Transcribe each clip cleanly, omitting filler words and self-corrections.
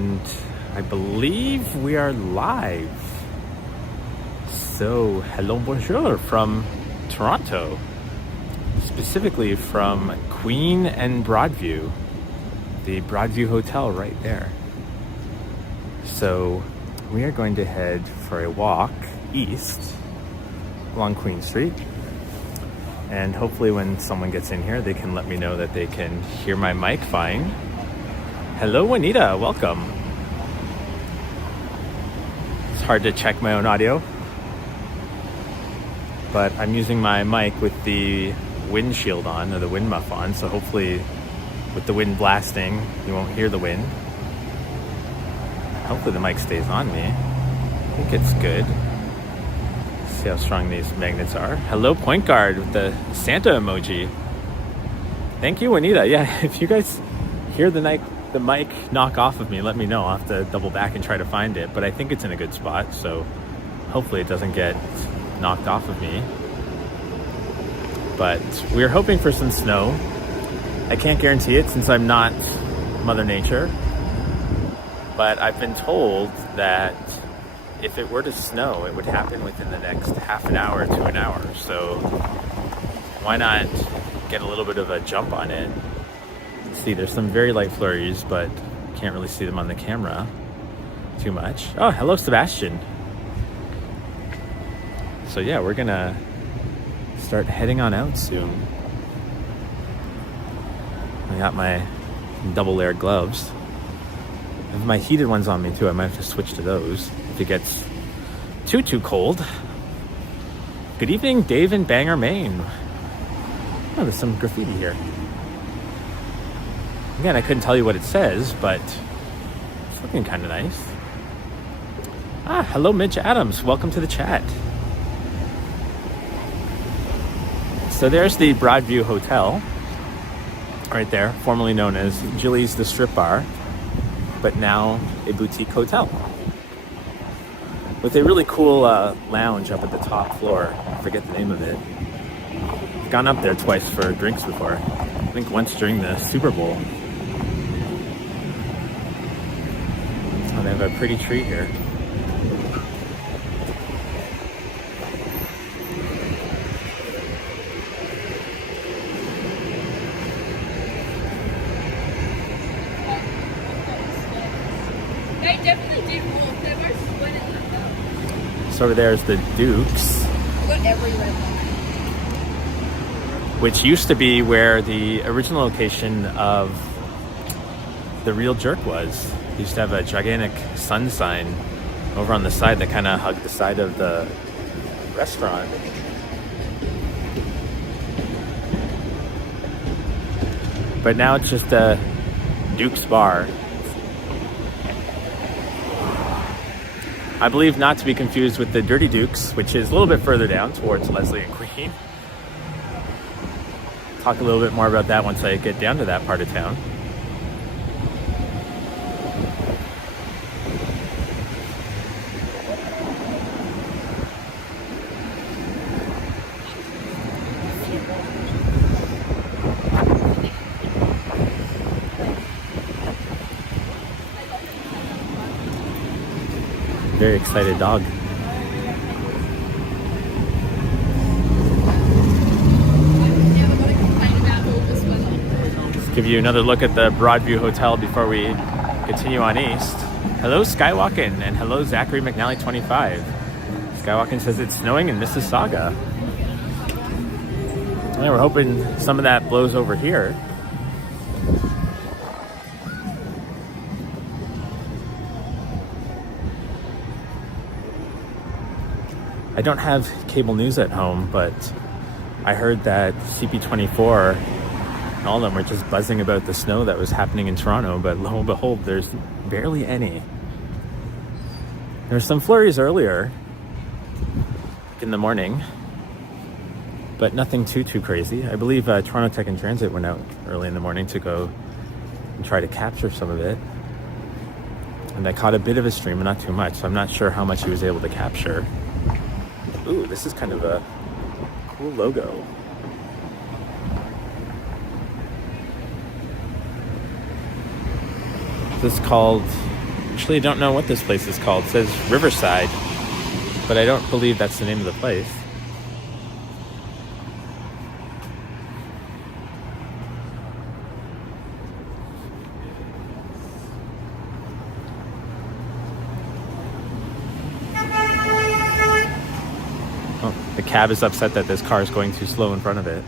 and I believe we are live. So, hello, bonjour from Toronto, specifically from Queen and Broadview, the Broadview Hotel right there. So, we are going to head for a walk east along Queen Street. And hopefully when someone gets in here, they can let me know that they can hear my mic fine. Hello, Juanita, welcome. It's hard to check my own audio, but I'm using my mic with the windshield on, or the wind muff on, so hopefully with the wind blasting, you won't hear the wind. Hopefully the mic stays on me. I think it's good. See how strong these magnets are. Hello, Point Guard with the Santa emoji. Thank you, Juanita. Yeah, if you guys hear the mic knock off of me, let me know. I'll have to double back and try to find it, but I think it's in a good spot, so hopefully it doesn't get knocked off of me. But we're hoping for some snow. I can't guarantee it since I'm not Mother Nature, but I've been told that if it were to snow, it would happen within the next half an hour to an hour. So why not get a little bit of a jump on it? See, there's some very light flurries, but can't really see them on the camera too much. Oh, hello, Sebastian. So yeah, we're gonna start heading on out soon. I got my double layered gloves. I have my heated ones on me too. I might have to switch to those if it gets too cold. Good evening, Dave in Bangor, Maine. Oh, there's some graffiti here. Again, I couldn't tell you what it says, but it's looking kind of nice. Ah, hello, Mitch Adams. Welcome to the chat. So there's the Broadview Hotel, right there, formerly known as Jilly's the Strip Bar, but now a boutique hotel with a really cool lounge up at the top floor. I forget the name of it. I've gone up there twice for drinks before. I think once during the Super Bowl. Oh, they have a pretty tree here. So over there is the Duke's, which used to be where the original location of the Real Jerk was. They used to have a gigantic sun sign over on the side that kind of hugged the side of the restaurant. But now it's just a Duke's bar. I believe not to be confused with the Dirty Dukes, which is a little bit further down towards Leslie and Queen. Talk a little bit more about that once I get down to that part of town. Very excited dog. Let's give you another look at the Broadview Hotel before we continue on east. Hello, Skywalkin, and hello, Zachary McNally 25. Skywalkin says it's snowing in Mississauga. Yeah, we're hoping some of that blows over here. I don't have cable news at home, but I heard that CP24 and all of them were just buzzing about the snow that was happening in Toronto, but lo and behold, there's barely any. There's some flurries earlier in the morning, but nothing too crazy. I believe Toronto Tech and Transit went out early in the morning to go and try to capture some of it. And I caught a bit of a stream, but not too much, so I'm not sure how much he was able to capture. Ooh, this is kind of a cool logo. This is called actually don't know what this place is called. It says Riverside, but I don't believe that's the name of the place. Oh, the cab is upset that this car is going too slow in front of it.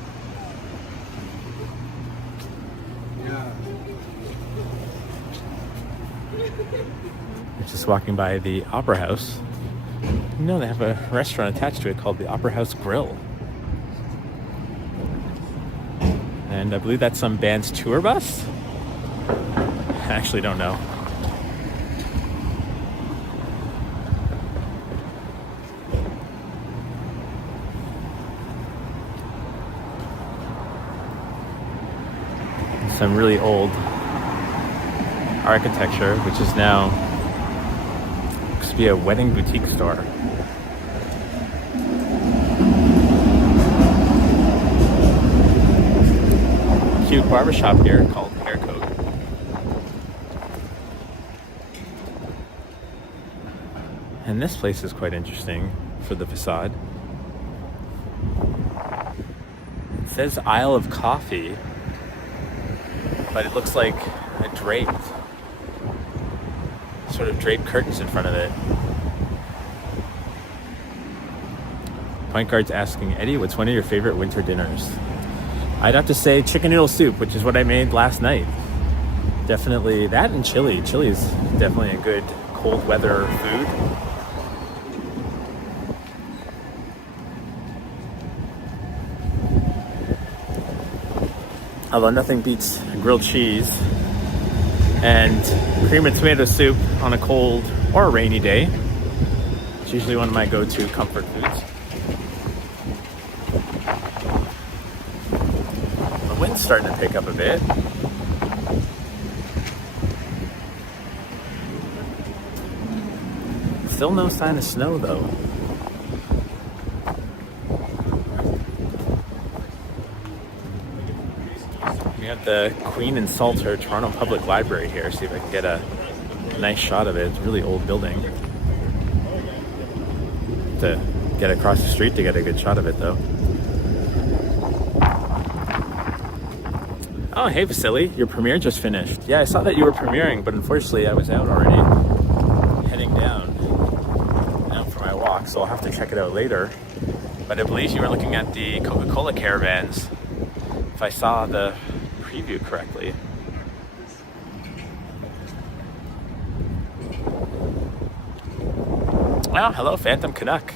We're just walking by the Opera House. You know, they have a restaurant attached to it called the Opera House Grill. And I believe that's some band's tour bus? I actually don't know. Some really old architecture, which is now looks to be a wedding boutique store. Cute barbershop here called Hair Coat. And this place is quite interesting for the facade. It says Isle of Coffee, but it looks like a draped, sort of draped curtains in front of it. Point guard's asking, Eddie, what's one of your favorite winter dinners? I'd have to say chicken noodle soup, which is what I made last night. Definitely that and chili. Chili is definitely a good cold weather food. Although nothing beats grilled cheese and cream and tomato soup on a cold or a rainy day. It's usually one of my go-to comfort foods. The wind's starting to pick up a bit. Still no sign of snow though. We got the Queen and Salter Toronto Public Library here. See if I can get a nice shot of it. It's a really old building. To get across the street to get a good shot of it though. Oh, hey Vasily, your premiere just finished. Yeah, I saw that you were premiering, but unfortunately I was out already, heading down for my walk, so I'll have to check it out later. But I believe you were looking at the Coca-Cola caravans, if I saw the preview correctly. Oh, hello, Phantom Canuck.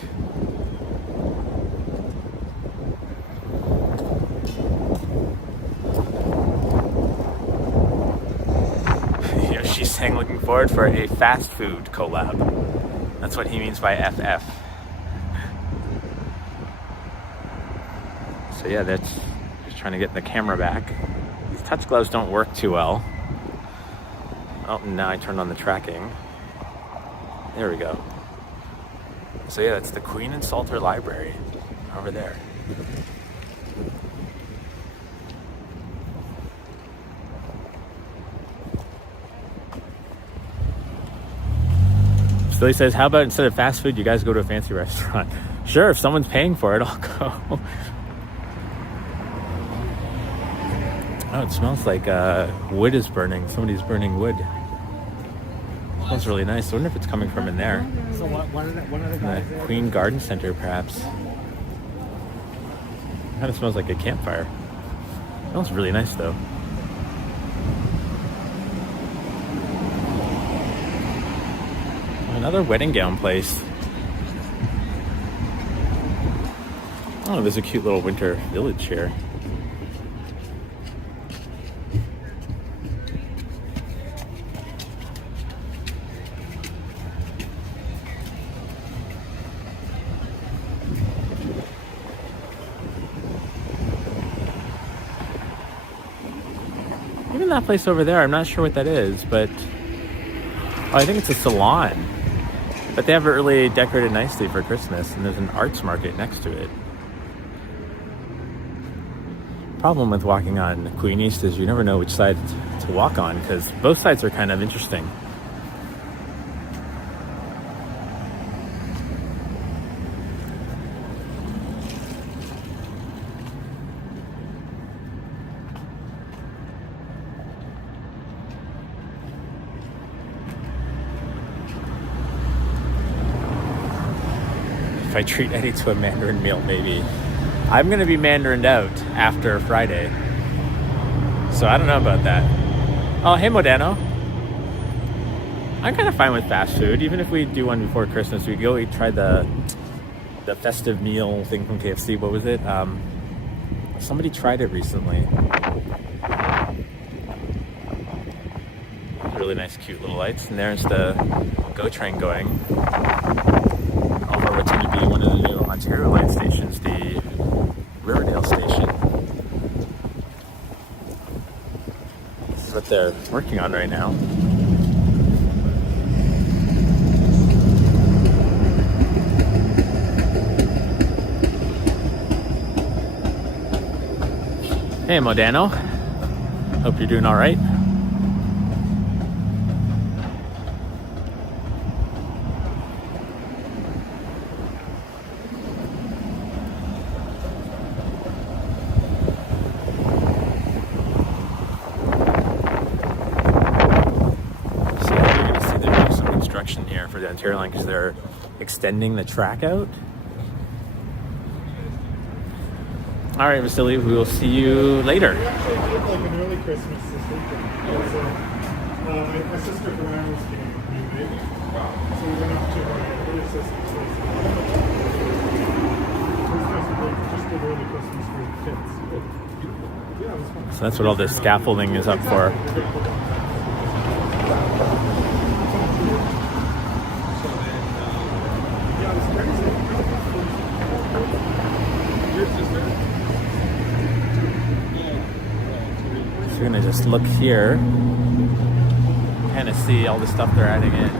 She's saying looking forward for a fast food collab. That's what he means by FF. So yeah, that's just trying to get the camera back. These touch gloves don't work too well. Oh, now I turned on the tracking. There we go. So yeah, that's the Queen and Salter Library over there. So he says, how about instead of fast food, you guys go to a fancy restaurant? Sure, if someone's paying for it, I'll go. Oh, it smells like wood is burning. Somebody's burning wood. It smells really nice. I wonder if it's coming from in there. So one of the guys The Queen Garden Center, perhaps. Kind of smells like a campfire. It smells really nice, though. Another wedding gown place. Oh, there's a cute little winter village here. Even that place over there, I'm not sure what that is, but I think it's a salon. But they have it really decorated nicely for Christmas, and there's an arts market next to it. Problem with walking on Queen East is you never know which side to walk on, because both sides are kind of interesting. if I treat Eddie to a Mandarin meal, maybe. I'm going to be Mandarined out after Friday. So I don't know about that. Oh, hey, Modano. I'm kind of fine with fast food. Even if we do one before Christmas, we go try the festive meal thing from KFC. What was it? Somebody tried it recently. Really nice, cute little lights. And there's the GO train going over what's going to be one of the new Ontario line stations, the Riverdale station. This is what they're working on right now. Hey, Modano. Hope you're doing all right. Here for the Ontario line because they're extending the track out. All right, Vasily, we will see you later. We actually did like an early Christmas this weekend. My sister Joanne was getting a new baby, so we went up to my older sister's place. It was nice to just did early Christmas for the kids. Yeah, it was fun. So that's what all this scaffolding is up for. So we're gonna just look here, kind of see all the stuff they're adding in.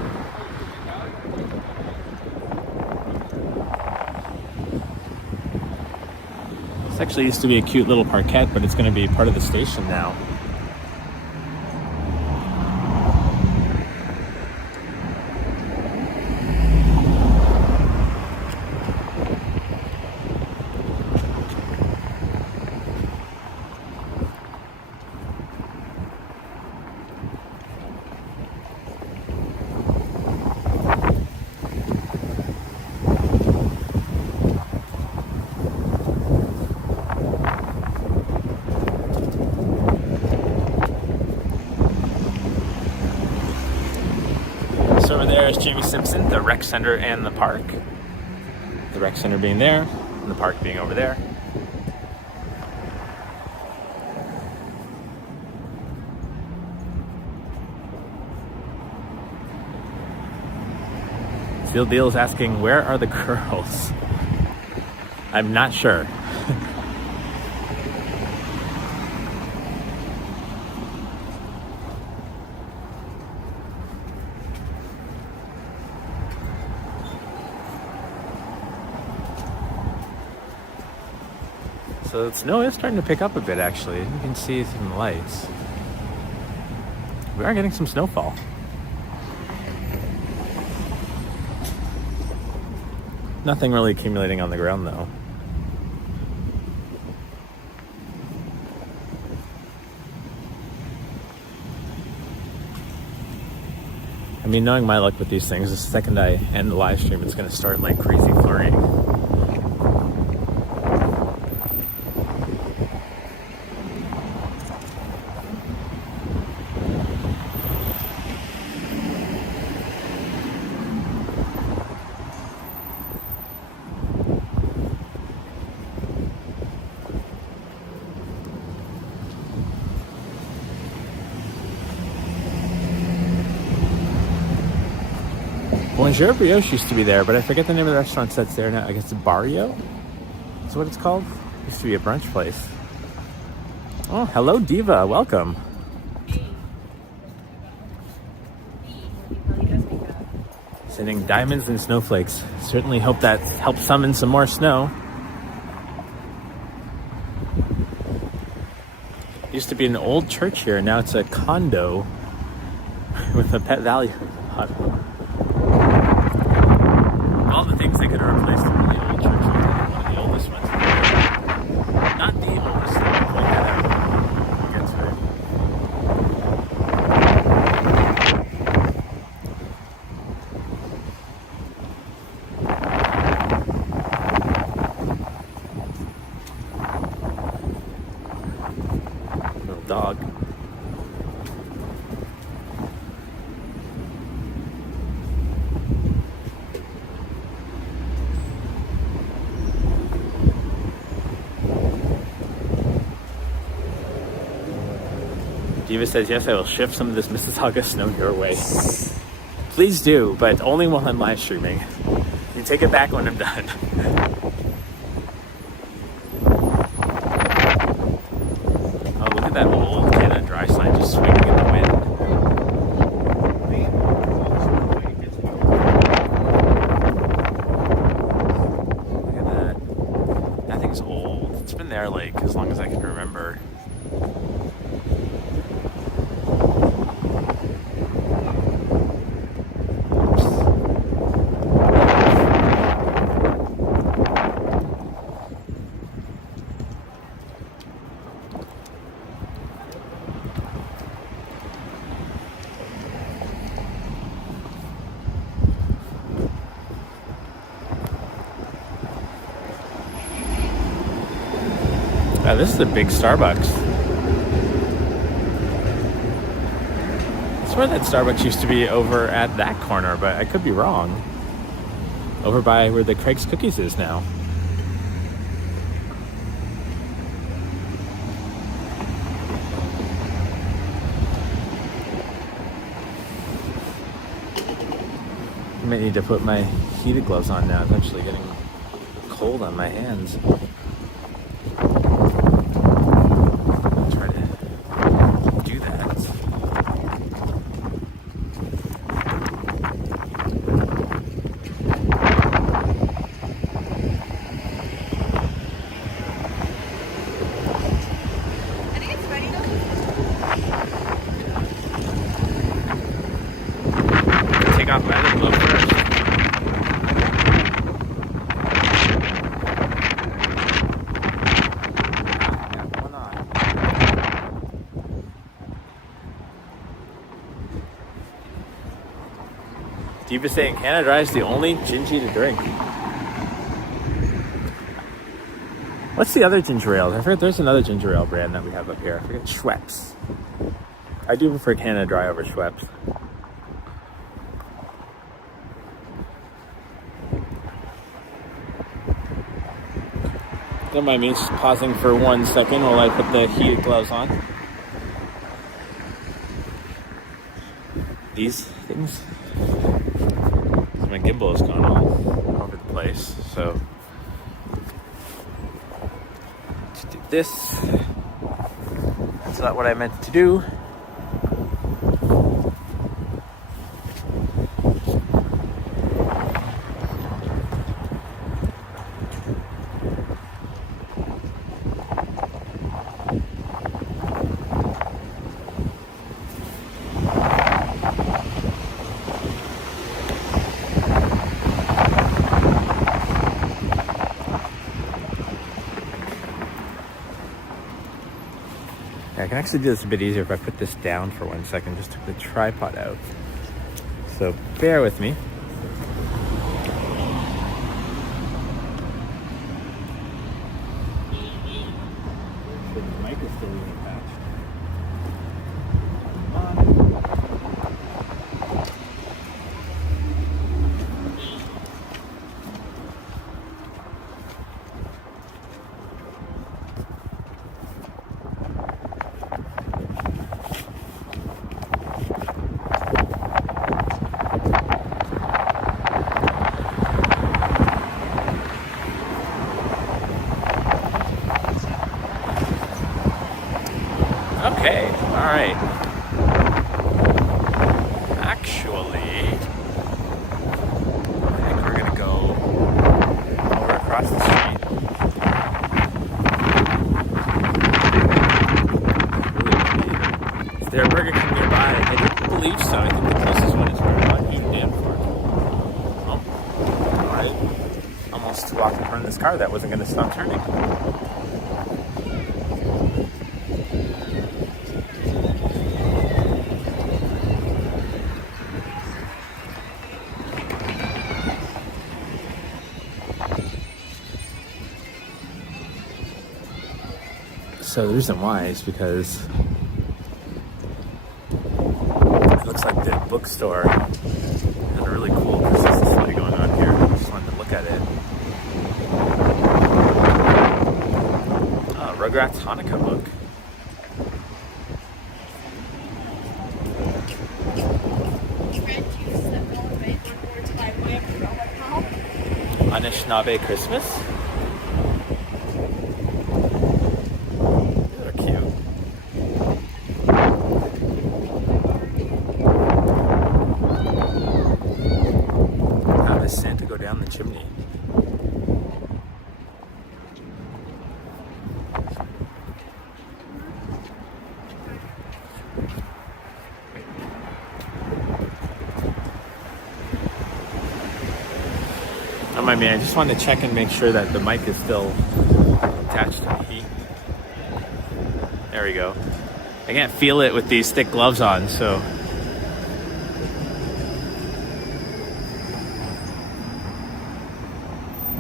This actually used to be a cute little parkette, but it's gonna be part of the station now. So over there is Jamie Simpson, the rec center and the park. The rec center being there, and the park being over there. Seal Deal is asking, where are the girls? I'm not sure. So the snow is starting to pick up a bit, actually. You can see it in the lights. We are getting some snowfall. Nothing really accumulating on the ground, though. I mean, knowing my luck with these things, the second I end the live stream, it's going to start like crazy flurrying. Bonjour Brioche used to be there, but I forget the name of the restaurant that's there now. I guess it's Barrio? That's what it's called? It used to be a brunch place. Oh, hello Diva, welcome. Sending diamonds and snowflakes. Certainly hope that helps summon some more snow. Used to be an old church here, now it's a condo with a Pet Value. All the things they could have replaced in the old church, one of the oldest ones. Not the oldest, like that. That's right. dog. Diva says, yes, I will shift some of this Mississauga snow your way. Please do, but only while I'm live streaming. You take it back when I'm done. Oh, look at that old Canada Dry sign just swinging in the wind. Look at that. That thing's old. It's been there like as long as I can remember. This is a big Starbucks. I swear that Starbucks used to be over at that corner, but I could be wrong. Over by where the Craig's Cookies is now. I might need to put my heated gloves on now. It's actually getting cold on my hands. Diva saying Canada Dry is the only gingy to drink. What's the other ginger ale? I forget there's another ginger ale brand that we have up here. I forget, Schweppes. I do prefer Canada Dry over Schweppes. Don't mind me pausing for 1 second while I put the heated gloves on. These things. My gimbal has gone all over the place, so to do this, that's not what I meant to do. I can actually do this a bit easier if I put this down for 1 second. Just took the tripod out. So bear with me. The mic is still really attached. Okay, alright. Actually, I think we're gonna go over across the street. Is there a Burger King nearby? I don't believe so. I think the closest one is where I'm not eating in for. Oh, alright. Almost walked in front of this car that wasn't gonna stop turning. So the reason why is because bookstore. And a really cool Christmas display going on here. I just wanted to look at it. Oh, Rugrats Hanukkah book. Anishinaabe Christmas. They're cute. How does Santa go down the chimney? I mean, I just wanted to check and make sure that the mic is still attached to the heat. There we go. I can't feel it with these thick gloves on, so.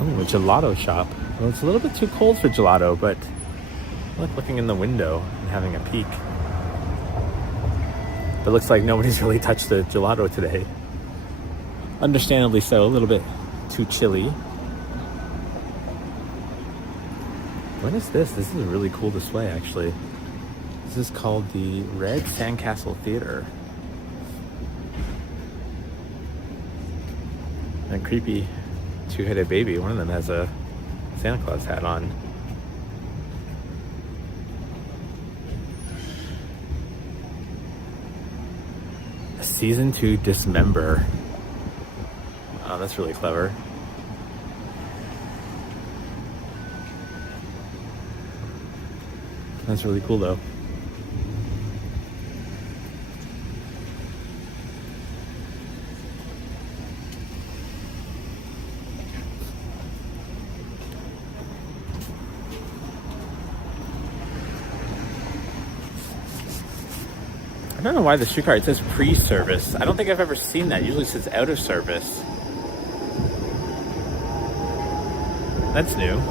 Oh, a gelato shop. Well, it's a little bit too cold for gelato, but I like looking in the window and having a peek. It looks like nobody's really touched the gelato today. Understandably so, a little bit too chilly. What is this? This is a really cool display, actually. This is called the Red Sandcastle Theater. And creepy two-headed baby. One of them has a Santa Claus hat on. A season to dismember. Oh, that's really clever. That's really cool, though. I don't know why the streetcar, it says pre-service. I don't think I've ever seen that. Usually it says out of service. That's new.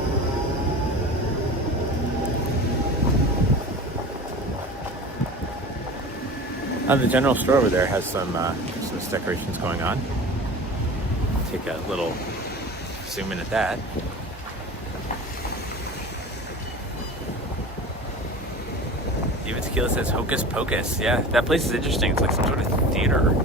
The general store over there has some Christmas decorations going on. Take a little zoom in at that. Even Tequila says Hocus Pocus. Yeah, that place is interesting. It's like some sort of theater.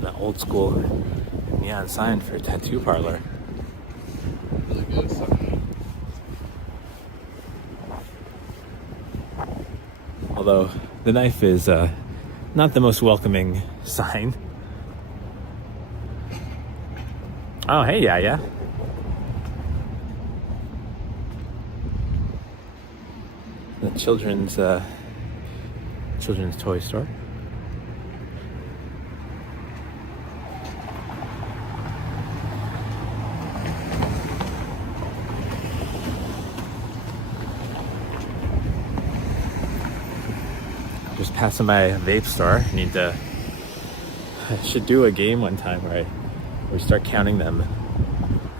That old school neon sign for a tattoo parlor. Although the knife is not the most welcoming sign. Oh, hey, yeah. The children's toy store. Just passing my vape store. I should do a game one time where we start counting them,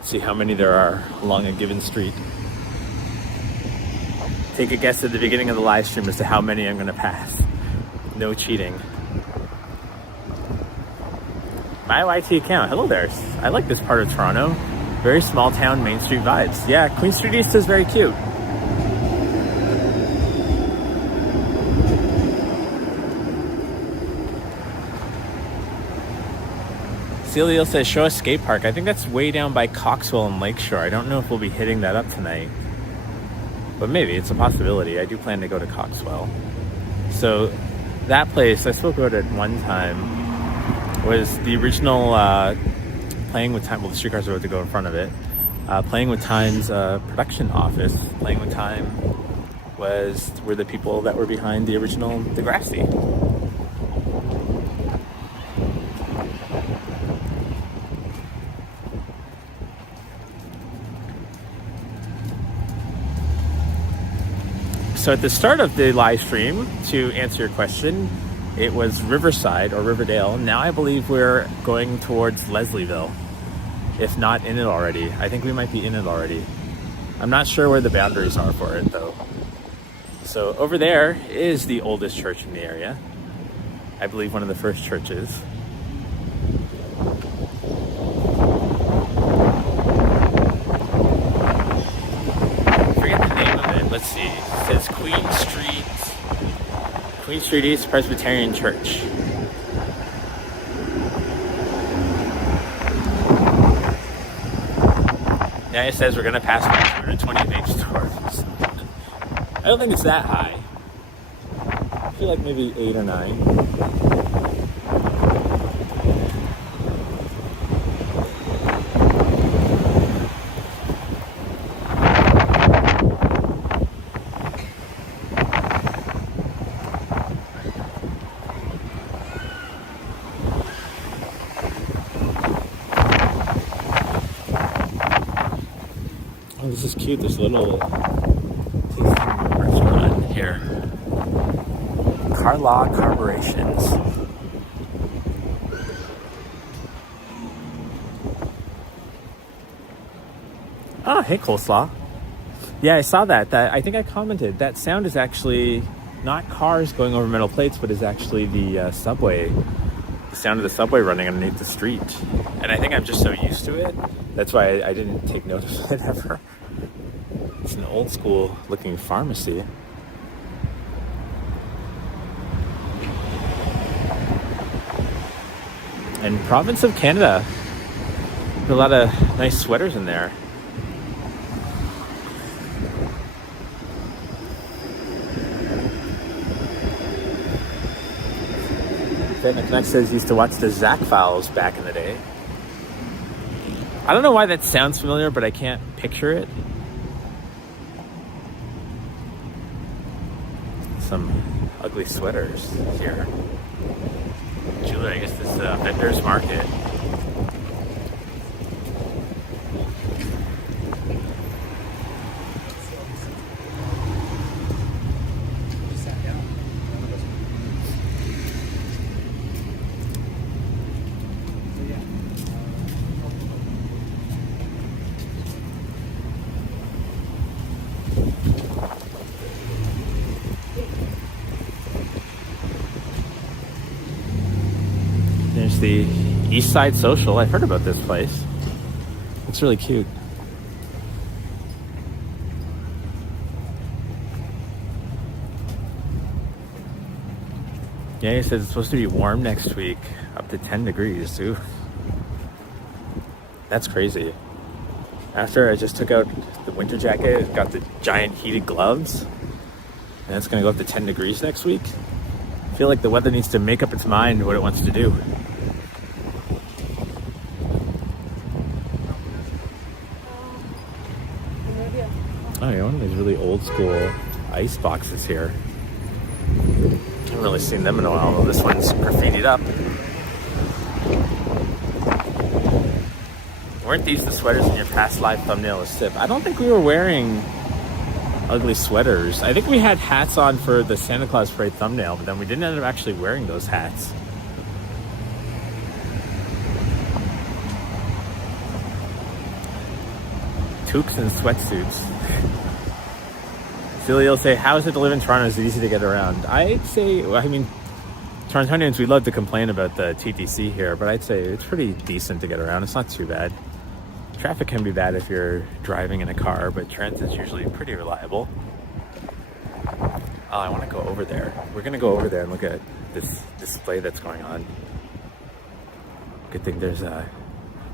see how many there are along a given street. Take a guess at the beginning of the live stream as to how many I'm going to pass. No cheating. My YT account. Hello there. I like this part of Toronto. Very small town, Main Street vibes. Yeah, Queen Street East is very cute. Celia says, show us skate park. I think that's way down by Coxwell and Lakeshore. I don't know if we'll be hitting that up tonight. But maybe, it's a possibility. I do plan to go to Coxwell. So, that place, I spoke about it one time, was the original Playing with Time, well, the streetcars are about to go in front of it. Playing with Time's production office. Playing with Time were the people that were behind the original Degrassi. So at the start of the live stream, to answer your question, it was Riverside or Riverdale. Now I believe we're going towards Leslieville, if not in it already. I think we might be in it already. I'm not sure where the boundaries are for it though. So over there is the oldest church in the area. I believe one of the first churches. Let's see, it says Queen Street East Presbyterian Church. Now it says we're going to pass by 220 vape stores. I don't think it's that high. I feel like maybe 8 or 9. Oh, this is cute. There's a little tasting restaurant here. Carlaw Carburetions. Oh, hey, Coleslaw. Yeah, I saw that. I think I commented. That sound is actually not cars going over metal plates, but is actually the subway. The sound of the subway running underneath the street. And I think I'm just so used to it. That's why I didn't take note of it ever. It's an old school looking pharmacy. And province of Canada. There's a lot of nice sweaters in there. Fitna Connect says he used to watch the Zach Files back in the day. I don't know why that sounds familiar, but I can't picture it. Some ugly sweaters here. Julie, I guess this is a vendor's market. There's the East Side Social. I've heard about this place. It's really cute. Yeah, he says it's supposed to be warm next week, up to 10 degrees. Ooh. That's crazy. After I just took out the winter jacket, got the giant heated gloves, and it's going to go up to 10 degrees next week. I feel like the weather needs to make up its mind what it wants to do. Oh, yeah, one of these really old school ice boxes here. I haven't really seen them in a while, although this one's graffitied up. Weren't these the sweaters in your past live thumbnail of SIP? I don't think we were wearing ugly sweaters. I think we had hats on for the Santa Claus Parade thumbnail, but then we didn't end up actually wearing those hats. Toques and sweatsuits. Celia will say, how is it to live in Toronto? Is it easy to get around? I'd say, well, I mean, Torontonians, we love to complain about the TTC here, but I'd say it's pretty decent to get around. It's not too bad. Traffic can be bad if you're driving in a car, but transit's usually pretty reliable. Oh, I want to go over there. We're going to go over there and look at this display that's going on. Good thing there's a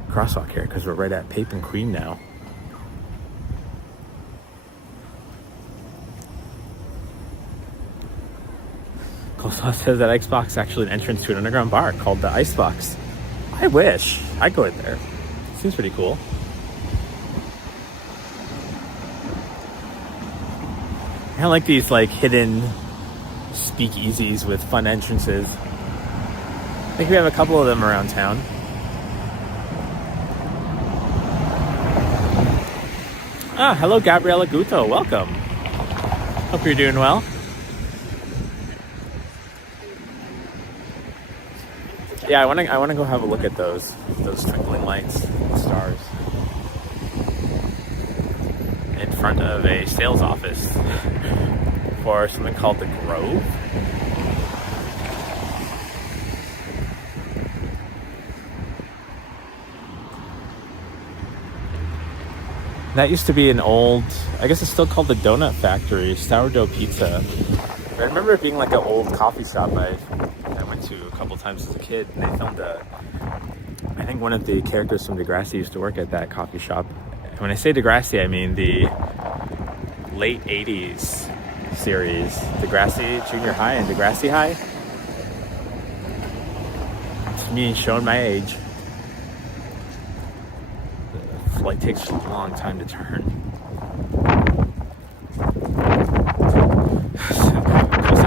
crosswalk here because we're right at Pape and Queen now. Coleslaw says that Xbox is actually an entrance to an underground bar called the Icebox. I wish. I'd go in there. Seems pretty cool. I like these like hidden speakeasies with fun entrances. I think we have a couple of them around town. Ah, hello Gabriella Guto, welcome. Hope you're doing well. Yeah, I want to go have a look at those twinkling lights, stars, in front of a sales office for something called the Grove. That used to be an old, I guess it's still called the Donut Factory, sourdough pizza. I remember it being like an old coffee shop I went to a couple times as a kid, and they filmed I think one of the characters from Degrassi used to work at that coffee shop. And when I say Degrassi, I mean the late 80s series, Degrassi Junior High and Degrassi High. It's me showing my age. The flight takes a long time to turn.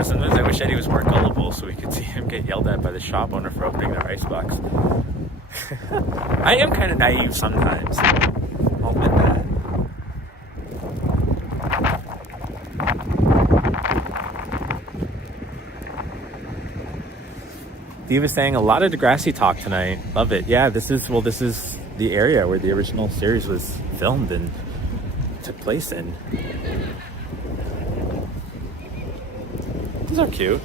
Sometimes I wish Eddie was more gullible so we could see him get yelled at by the shop owner for opening their icebox. I am kind of naive sometimes. I'll admit that. Diva's saying a lot of Degrassi talk tonight. Love it. Yeah, this is the area where the original series was filmed and took place in. These are cute.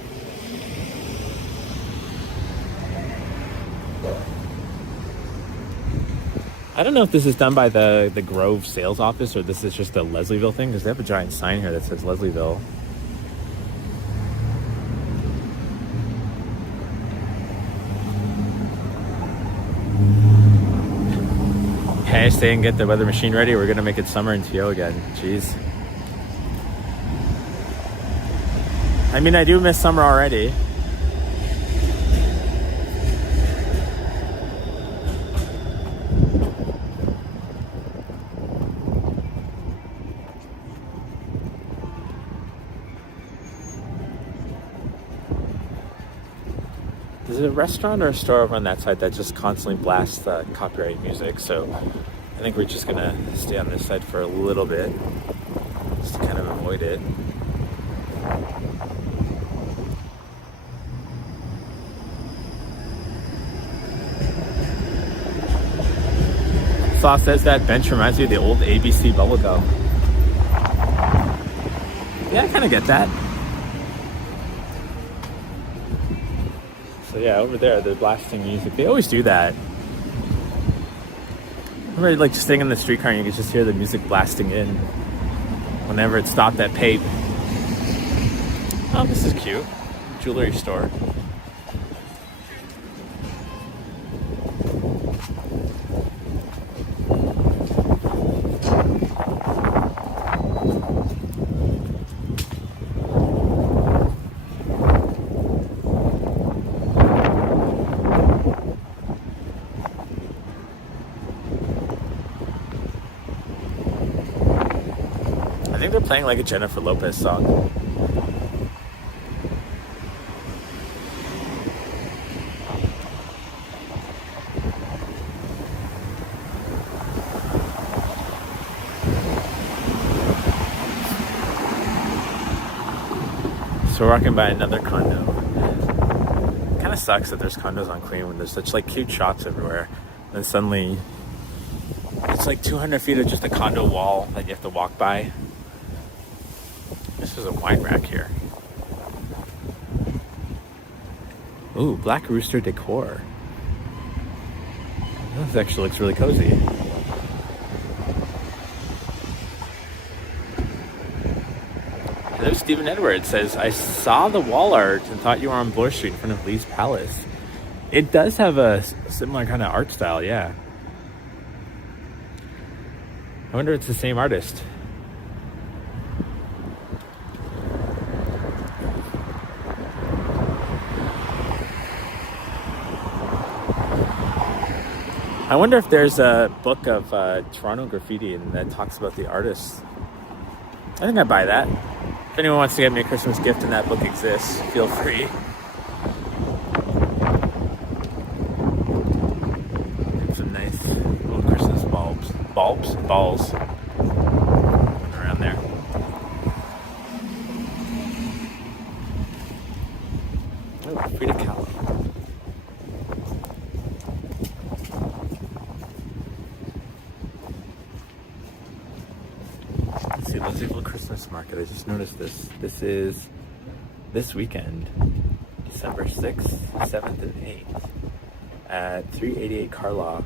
I don't know if this is done by the Grove sales office or this is just a Leslieville thing, because they have a giant sign here that says Leslieville. Okay, stay and get the weather machine ready. We're gonna make it summer in TO again. Jeez. I mean, I do miss summer already. Is it a restaurant or a store over on that side that just constantly blasts copyright music? So I think we're just gonna stay on this side for a little bit, just to kind of avoid it. Saw says that bench reminds me of the old ABC bubblegum. Yeah, I kind of get that. So yeah, over there they're blasting music. They always do that. Remember, like, just staying in the streetcar and you could just hear the music blasting in whenever it stopped at Pape. Oh, this is cute. Jewelry store. I think they're playing like a Jennifer Lopez song. So we're walking by another condo. Kind of sucks that there's condos on Queen when there's such like cute shops everywhere. And then suddenly it's like 200 feet of just a condo wall that you have to walk by. This is a wine rack here. Ooh, Black Rooster decor. This actually looks really cozy. There's Stephen Edwards says, I saw the wall art and thought you were on Bloor Street in front of Lee's Palace. It does have a similar kind of art style, yeah. I wonder if it's the same artist. I wonder if there's a book of Toronto graffiti and that talks about the artists. I think I'd buy that. If anyone wants to get me a Christmas gift and that book exists, feel free. Some nice little Christmas balls around there. Leslieville Christmas Market. I just noticed this. This is this weekend, December 6th, 7th, and 8th at 388 Carlaw,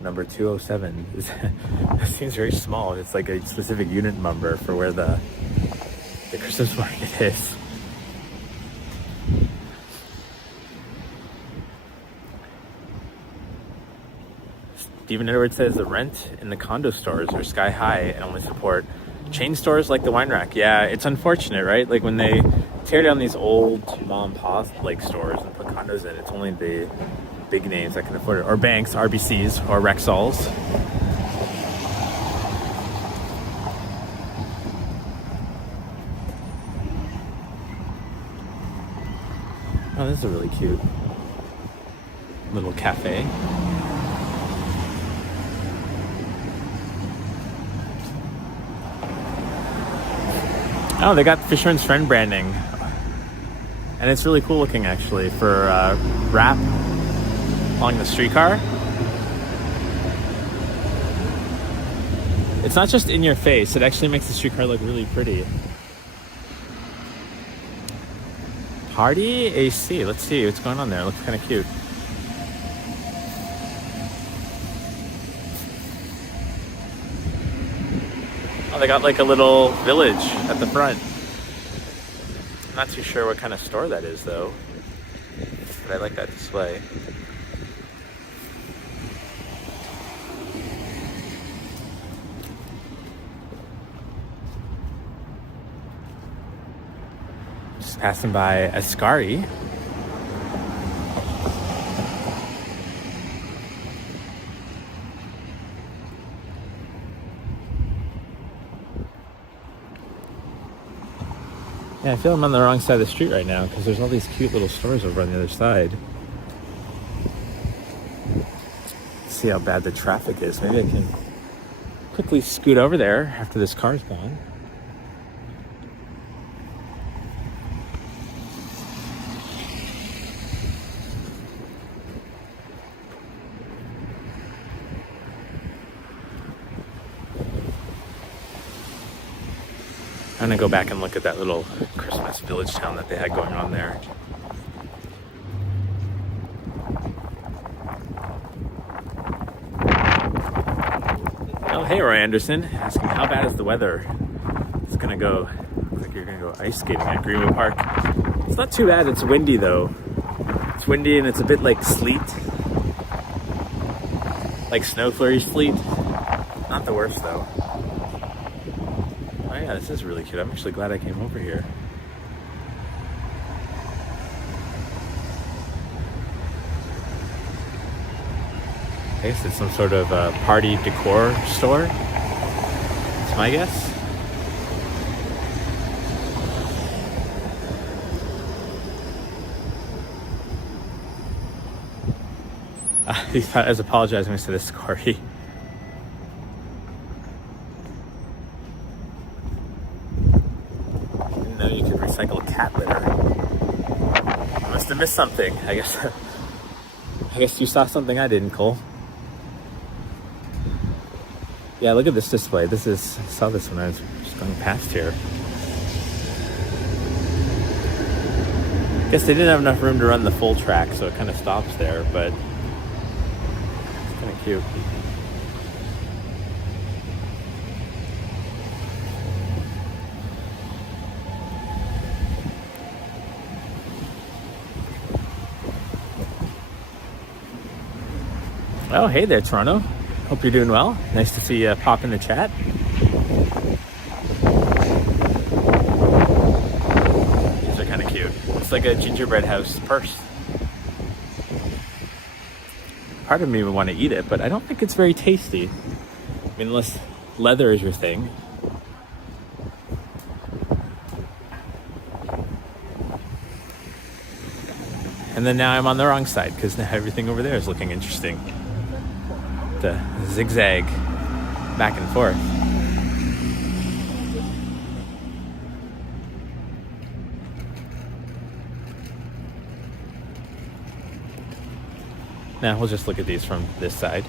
number 207. It seems very small. It's like a specific unit number for where the Christmas market is. Stephen Edwards says the rent in the condo stores are sky high and only support chain stores like the Wine Rack. Yeah, it's unfortunate, right? Like when they tear down these old mom and pop like stores and put condos in, it's only the big names that can afford it, or banks, RBCs, or Rexalls. Oh, this is a really cute little cafe. Oh, they got Fisherman's Friend branding. And it's really cool looking, actually, for wrap along the streetcar. It's not just in your face, it actually makes the streetcar look really pretty. Party AC. Let's see what's going on there. It looks kind of cute. Oh, they got like a little village at the front. I'm not too sure what kind of store that is though, but I like that display. Just passing by Ascari. Yeah, I feel I'm on the wrong side of the street right now because there's all these cute little stores over on the other side. Let's see how bad the traffic is. Maybe I can quickly scoot over there after this car's gone. I'm gonna go back and look at that little Christmas village town that they had going on there. Oh, hey, Roy Anderson, asking how bad is the weather? It's gonna go, looks like you're gonna go ice skating at Greenwood Park. It's not too bad, it's windy though. It's windy and it's a bit like sleet. Like snow flurry sleet. Not the worst though. Oh yeah, this is really cute. I'm actually glad I came over here. I guess it's some sort of party decor store. That's my guess. He thought I was apologizing when I said this, Corey. Recycle cat litter. I must have missed something. I guess you saw something I didn't, Cole. Yeah, look at this display. I saw this when I was just going past here. Guess they didn't have enough room to run the full track, so it kind of stops there, but it's kind of cute. Oh, hey there, Toronto. Hope you're doing well. Nice to see you pop in the chat. These are kind of cute. It's like a gingerbread house purse. Part of me would want to eat it, but I don't think it's very tasty. I mean, unless leather is your thing. And then now I'm on the wrong side because now everything over there is looking interesting. The zigzag back and forth. Now we'll just look at these from this side.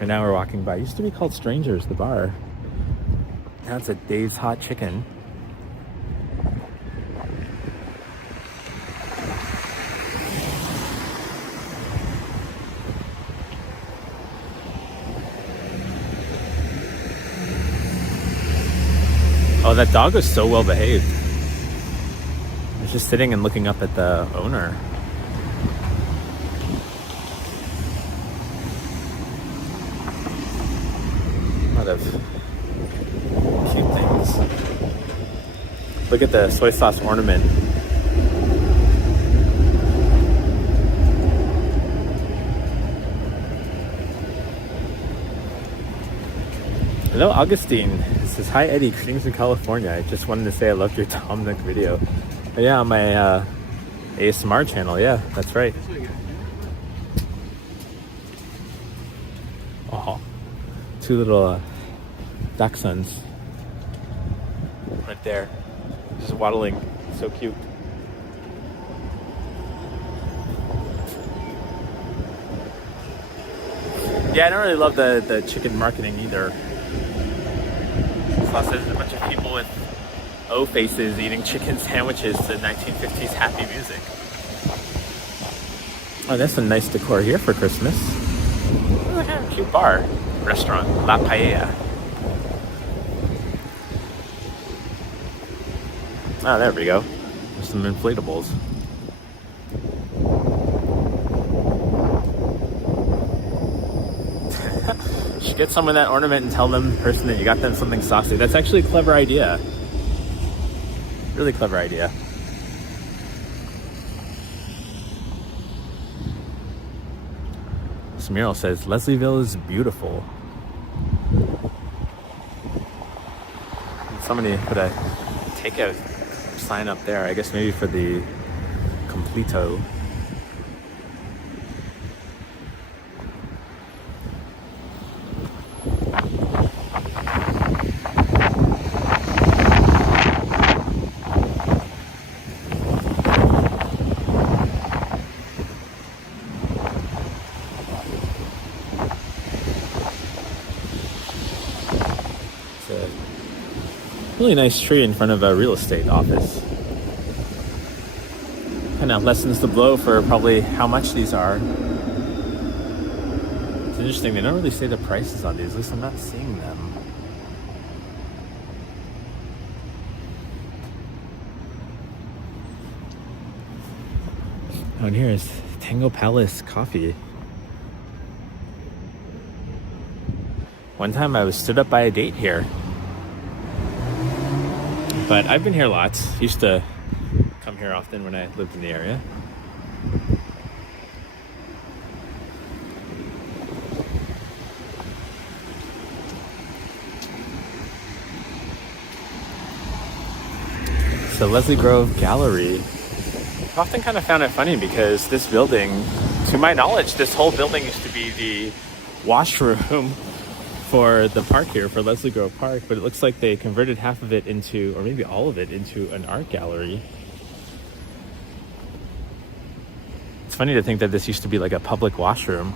And now we're walking by. It used to be called Strangers, the bar. Now it's a Dave's Hot Chicken. Oh, that dog was so well behaved. I was just sitting and looking up at the owner. A lot of cute things. Look at the soy sauce ornament. Hello, Augustine. It says, hi, Eddie. Greetings in California. I just wanted to say I loved your Tom Nook video. Oh, yeah, on my ASMR channel. Yeah, that's right. Oh, two little dachshunds right there, just waddling. So cute. Yeah, I don't really love the chicken marketing either. Plus, there's a bunch of people with O faces eating chicken sandwiches to 1950s happy music. Oh, there's some nice decor here for Christmas. Look at a cute bar, restaurant, La Paella. Oh, there we go. There's some inflatables. You should get someone that ornament and tell them in person that you got them something saucy. That's actually a clever idea. Really clever idea. This mural says, Leslieville is beautiful. And somebody put a takeout sign up there, I guess maybe for the Completo. Really nice tree in front of a real estate office. Kind of lessens the blow for probably how much these are. It's interesting, they don't really say the prices on these, at least I'm not seeing them. Oh, and here is Tango Palace Coffee. One time I was stood up by a date here. But I've been here lots. Used to come here often when I lived in the area. So Leslie Grove Gallery. I've often kind of found it funny because this building, to my knowledge, this whole building used to be the washroom for the park here, for Leslie Grove Park, but it looks like they converted half of it into, or maybe all of it, into an art gallery. It's funny to think that this used to be like a public washroom.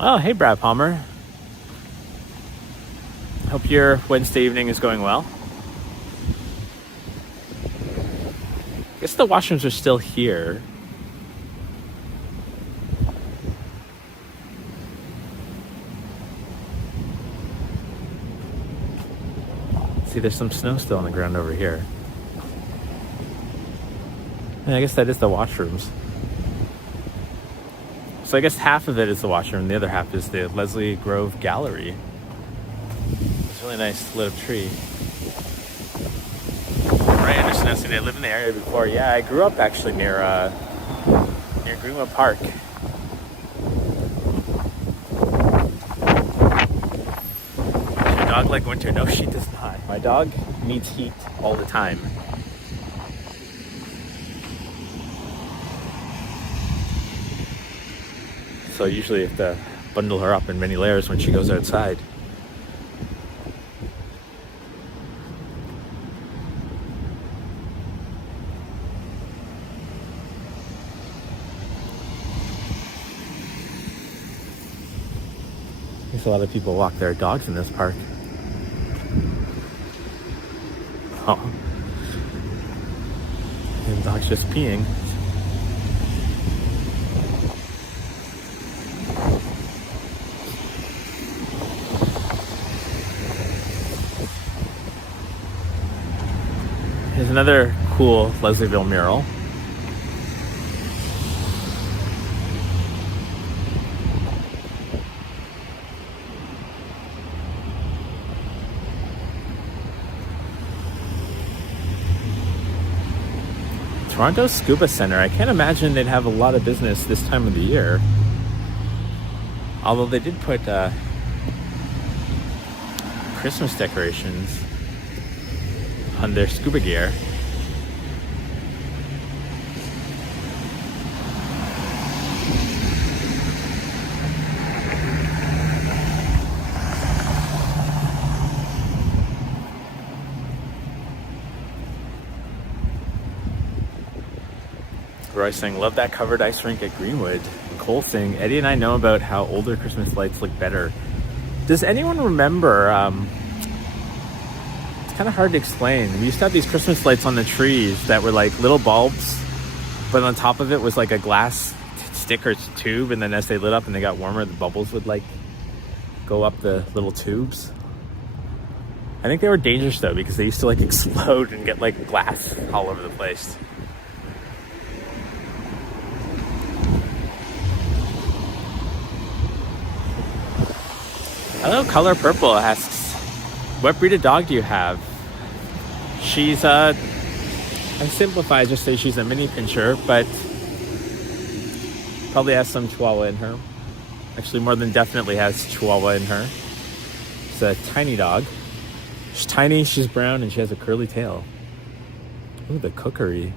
Oh, hey Brad Palmer. Hope your Wednesday evening is going well. I guess the washrooms are still here. See, there's some snow still on the ground over here. And I guess that is the washrooms. So I guess half of it is the washroom, the other half is the Leslie Grove Gallery. It's a really nice lit up tree. Right, Anderson asked me, I lived in the area before. Yeah, I grew up actually near Greenwood Park. Does your dog like winter? No, she does not. My dog needs heat all the time. So usually I have to bundle her up in many layers when she goes outside. guess a lot of people walk their dogs in this park. Oh. And the dog's just peeing. Here's another cool Leslieville mural. Toronto Scuba Center. I can't imagine they'd have a lot of business this time of the year. Although they did put Christmas decorations on their scuba gear. Roy saying, love that covered ice rink at Greenwood. And Cole saying, Eddie and I know about how older Christmas lights look better. Does anyone remember, it's kind of hard to explain. We used to have these Christmas lights on the trees that were like little bulbs, but on top of it was like a glass stick or tube, and then as they lit up and they got warmer, the bubbles would like go up the little tubes. I think they were dangerous though, because they used to like explode and get like glass all over the place. Hello, Color Purple asks, what breed of dog do you have? She's I simplify, just say she's a mini pincher, but probably has some Chihuahua in her. Actually, more than definitely has Chihuahua in her. It's a tiny dog. She's tiny, she's brown, and she has a curly tail. Ooh, the cookery.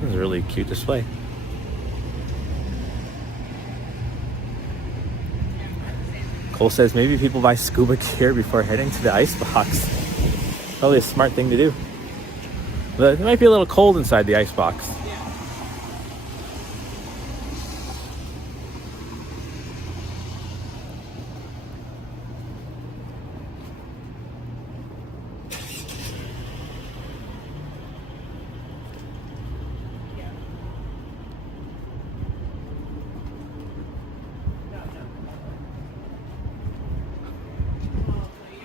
This is a really cute display. Cole says maybe people buy scuba gear before heading to the icebox. Probably a smart thing to do. But it might be a little cold inside the icebox.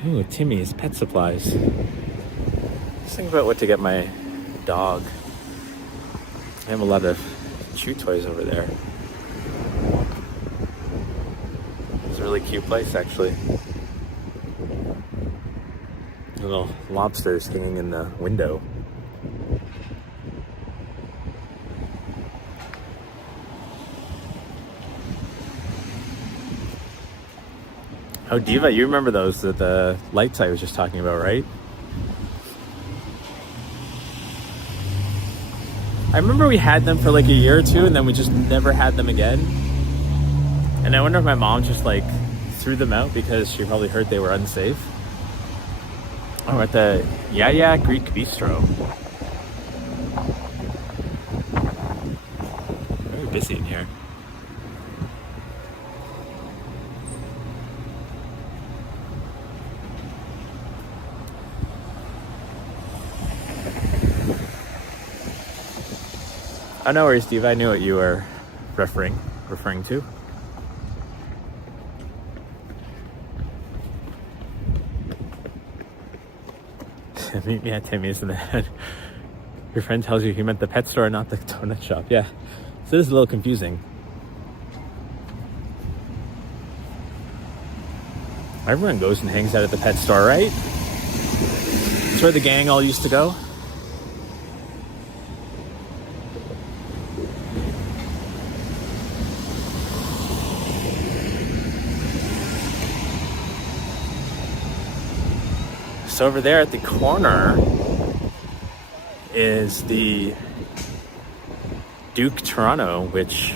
Ooh, Timmy's Pet Supplies. Just think about what to get my dog. I have a lot of chew toys over there. It's a really cute place, actually. Little lobsters hanging in the window. Oh, Diva, you remember those, the lights I was just talking about, right? I remember we had them for like a year or two, and then we just never had them again. And I wonder if my mom just like threw them out because she probably heard they were unsafe. Oh, at the Yeah Greek Bistro. Very busy in here. Oh, no worries, Steve. I knew what you were referring to. Meet me at Timmy's, and then your friend tells you he meant the pet store, not the donut shop. Yeah, so this is a little confusing. Everyone goes and hangs out at the pet store, right? That's where the gang all used to go. So over there at the corner is the Duke Toronto, which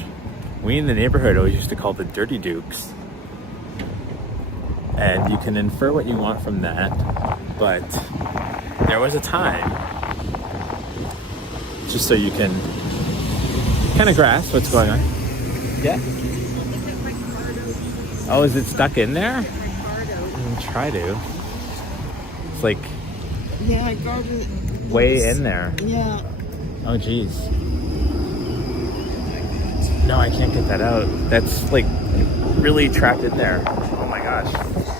we in the neighborhood always used to call the Dirty Dukes. And you can infer what you want from that, but there was a time, just so you can kind of grasp what's going on. Yeah. Oh, is it stuck in there? I'll try to. It's like Yeah, I got it. way in there. Yeah. Oh, geez. No, I can't get that out. That's like really trapped in there. Oh my gosh.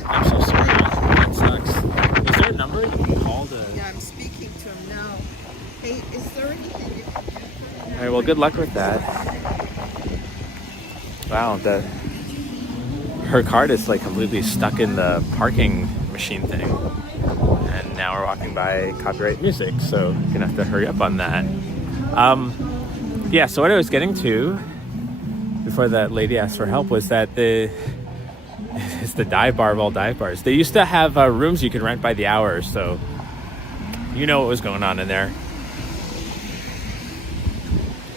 I'm so sorry. That sucks. Is there a number you can call to... Yeah, I'm speaking to him now. Hey, is there anything you can do for me? All right, well, good luck with that. Wow, her card is like completely stuck in the parking machine thing. And now we're walking by copyright music, so you're gonna have to hurry up on that. Yeah, so what I was getting to before that lady asked for help was that it's the dive bar of all dive bars. They used to have rooms you could rent by the hour, so you know what was going on in there.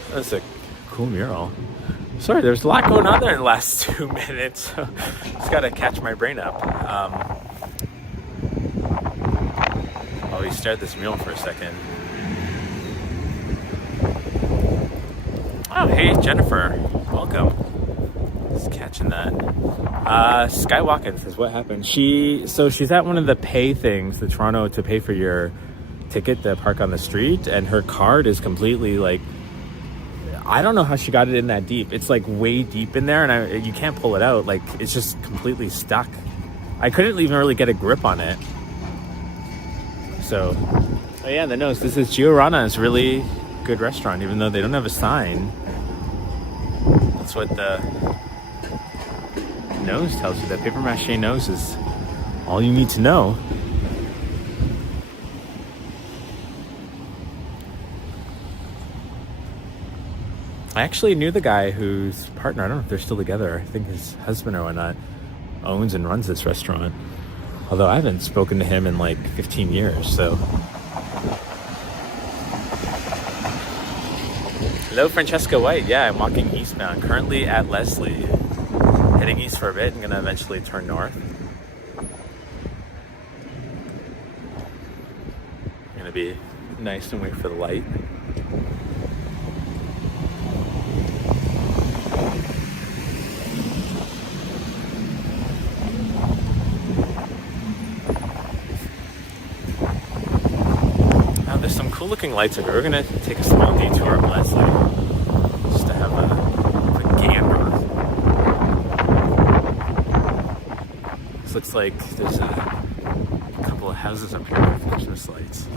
That's a cool mural. Sorry, there's a lot going on there in the last 2 minutes, so just gotta catch my brain up. Oh, we stared at this mural for a second. Oh, hey, Jennifer. Welcome. Just catching that. Skywalking says, what happened? She's at one of the pay things, the Toronto to pay for your ticket to park on the street, and her card is completely like, I don't know how she got it in that deep. It's like way deep in there, and you can't pull it out. Like, it's just completely stuck. I couldn't even really get a grip on it. So, oh yeah, the nose. This is Giorana. It's a really good restaurant, even though they don't have a sign. That's what the nose tells you. That paper mache nose is all you need to know. I actually knew the guy whose partner, I don't know if they're still together, I think his husband or whatnot, owns and runs this restaurant. Although I haven't spoken to him in like 15 years, so. Hello, Francesca White. Yeah, I'm walking eastbound, currently at Leslie. Heading east for a bit, I'm gonna eventually turn north. I'm gonna be nice and wait for the light. There's some cool looking lights over here. We're gonna take a small detour up Leslie just to have a gander. This looks like there's a couple of houses up here with Christmas lights.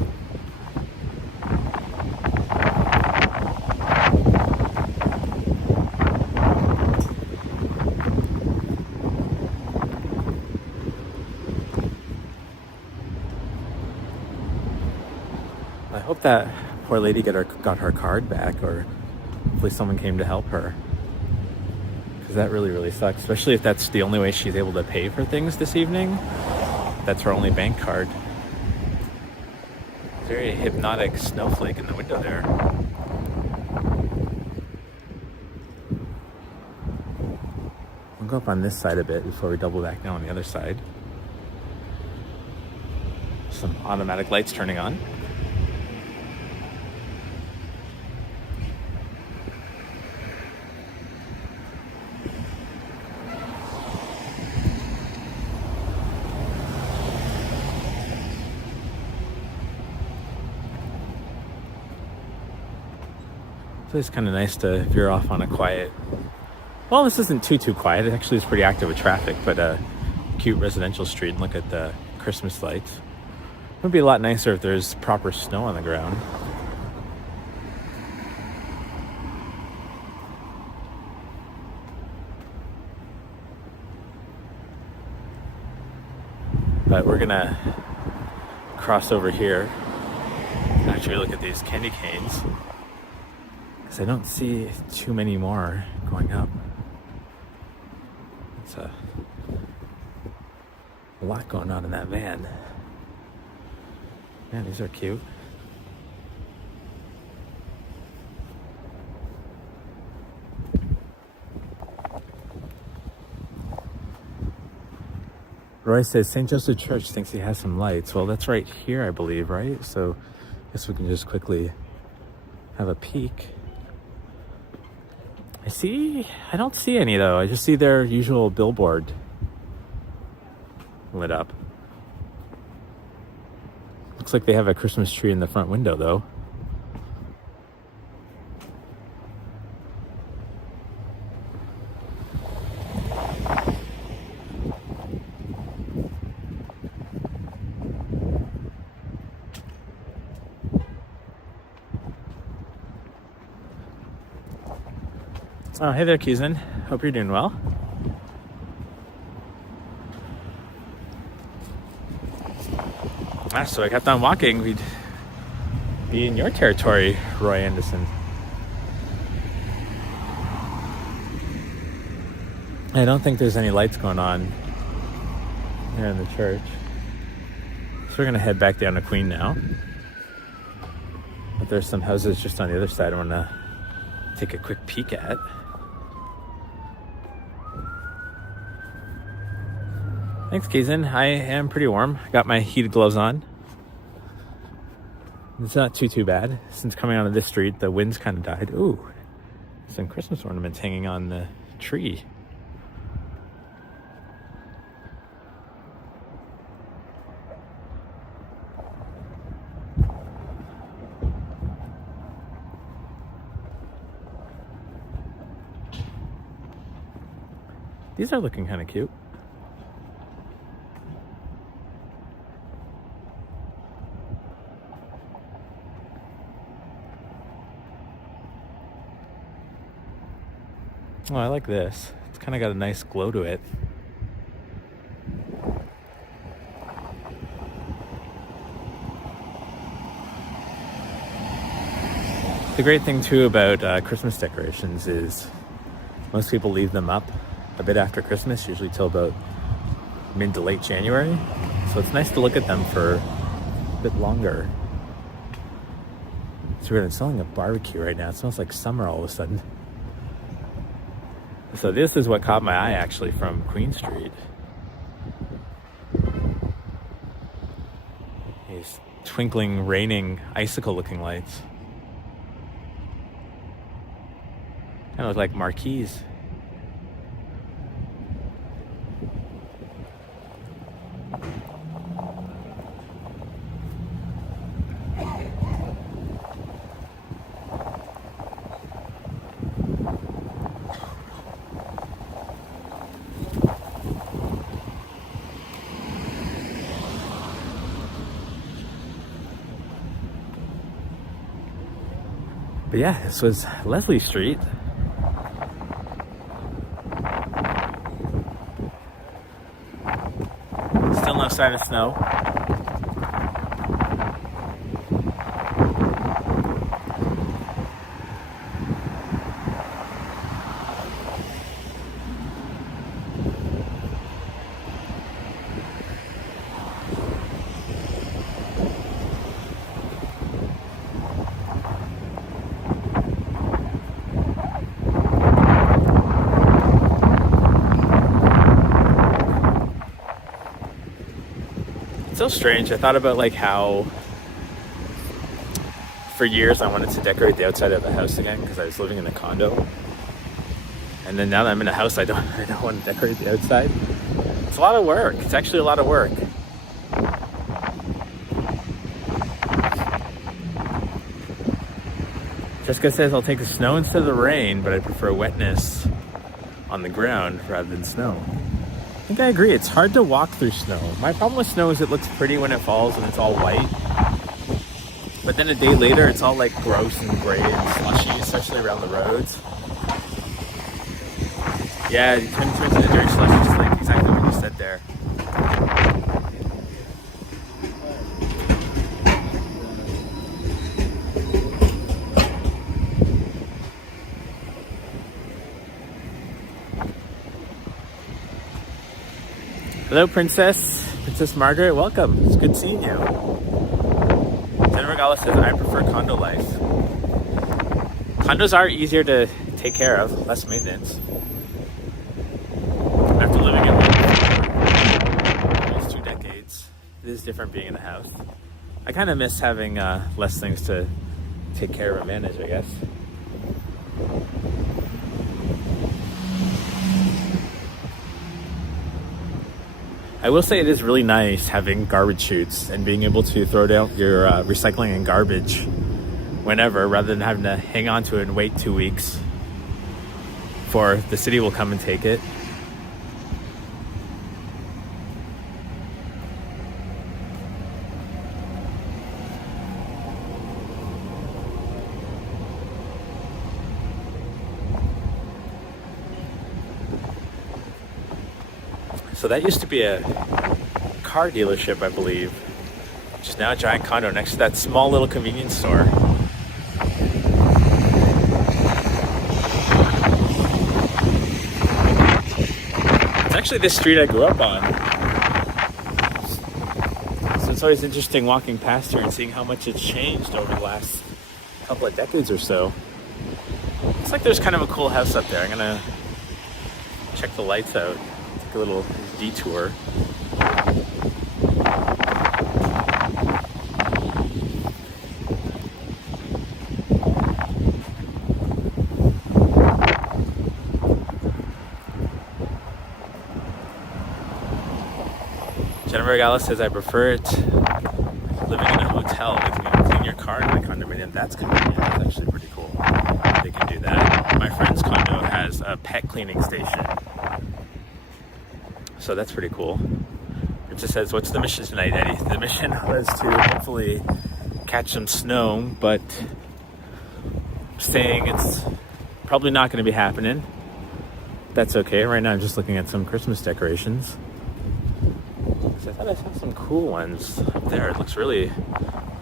I hope that poor lady got her card back, or hopefully someone came to help her. Because that really, really sucks. Especially if that's the only way she's able to pay for things this evening. That's her only bank card. Very hypnotic snowflake in the window there. We'll go up on this side a bit before we double back down on the other side. Some automatic lights turning on. So it's kind of nice to veer off on a quiet, well, this isn't too quiet. It actually is pretty active with traffic, but a cute residential street, and look at the Christmas lights. It would be a lot nicer if there's proper snow on the ground. But we're gonna cross over here and actually look at these candy canes, because I don't see too many more going up. It's a lot going on in that van. Man, these are cute. Roy says St. Joseph Church thinks he has some lights. Well, that's right here, I believe, right? So I guess we can just quickly have a peek. I don't see any though. I just see their usual billboard lit up. Looks like they have a Christmas tree in the front window though. Oh, hey there, Keeson. Hope you're doing well. So I kept on walking. We'd be in your territory, Roy Anderson. I don't think there's any lights going on here in the church. So we're gonna head back down to Queen now. But there's some houses just on the other side I wanna take a quick peek at. Thanks, Keeson. I am pretty warm. Got my heated gloves on. It's not too bad. Since coming onto this street, the wind's kind of died. Ooh, some Christmas ornaments hanging on the tree. These are looking kind of cute. Oh, I like this. It's kind of got a nice glow to it. The great thing too about Christmas decorations is most people leave them up a bit after Christmas, usually till about mid to late January. So it's nice to look at them for a bit longer. It's weird, I'm smelling a barbecue right now. It smells like summer all of a sudden. So this is what caught my eye actually from Queen Street. These twinkling, raining, icicle looking lights. Kind of look like marquees. But yeah, this was Leslie Street. Still no sign of snow. So strange. I thought about like how for years I wanted to decorate the outside of the house again because I was living in a condo, and then now that I'm in a house I don't want to decorate the outside. It's a lot of work. It's actually a lot of work. Jessica says I'll take the snow instead of the rain, but I prefer wetness on the ground rather than snow. I think I agree. It's hard to walk through snow. My problem with snow is it looks pretty when it falls and it's all white. But then a day later, it's all like gross and gray and slushy, especially around the roads. Yeah, it turns into dirty slushy, just like exactly what you said there. Hello, Princess Margaret. Welcome. It's good seeing you. Jennifer Gala says, I prefer condo life. Condos are easier to take care of, less maintenance. After living in one for almost 2 decades, it is different being in a house. I kind of miss having less things to take care of and manage, I guess. I will say it is really nice having garbage chutes and being able to throw down your recycling and garbage whenever, rather than having to hang on to it and wait 2 weeks for the city will come and take it. So that used to be a car dealership, I believe, which is now a giant condo next to that small little convenience store. It's actually this street I grew up on. So it's always interesting walking past here and seeing how much it's changed over the last couple of decades or so. Looks like there's kind of a cool house up there. I'm gonna check the lights out. Take a little detour. Jennifer Gala says, I prefer it living in a hotel. They can clean your car in my condominium. That's convenient. That's actually pretty cool. They can do that. My friend's condo has a pet cleaning station. So that's pretty cool. It just says, what's the mission tonight, Eddie? The mission was to hopefully catch some snow, but saying it's probably not going to be happening. That's okay. Right now I'm just looking at some Christmas decorations. I thought I saw some cool ones up there. It looks really,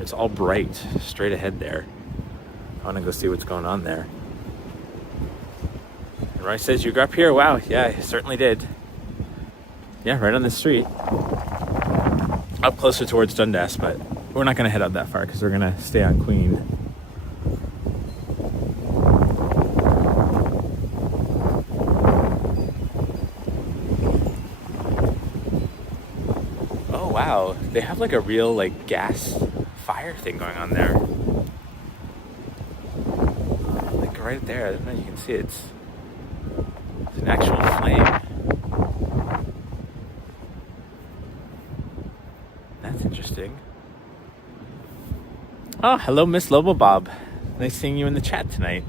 it's all bright straight ahead there. I want to go see what's going on there. And Roy says, you grew up here? Wow, yeah, I certainly did. Yeah, right on the street. Up closer towards Dundas, but we're not going to head out that far because we're going to stay on Queen. Oh, wow. They have like a real like gas fire thing going on there. Like right there. I don't know if you can see it. It's an actual flame. That's interesting. Oh, hello, Miss Lobo Bob. Nice seeing you in the chat tonight.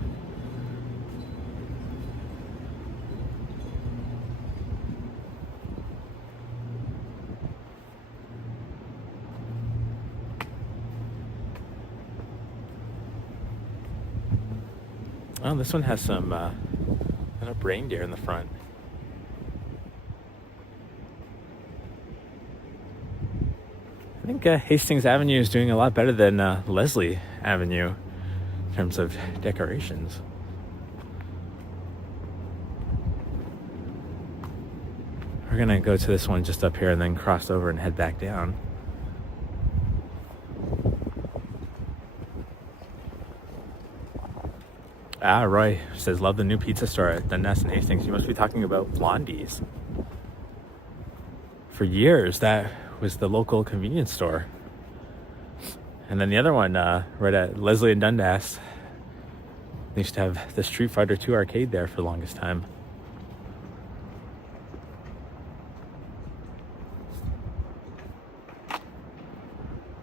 Oh, this one has some kind of reindeer in the front. I think Hastings Avenue is doing a lot better than Leslie Avenue in terms of decorations. We're gonna go to this one just up here and then cross over and head back down. Ah, Roy says, love the new pizza store at Dundas and Hastings. You must be talking about Blondie's. For years, that was the local convenience store. And then the other one, right at Leslie and Dundas, they used to have the Street Fighter 2 arcade there for the longest time.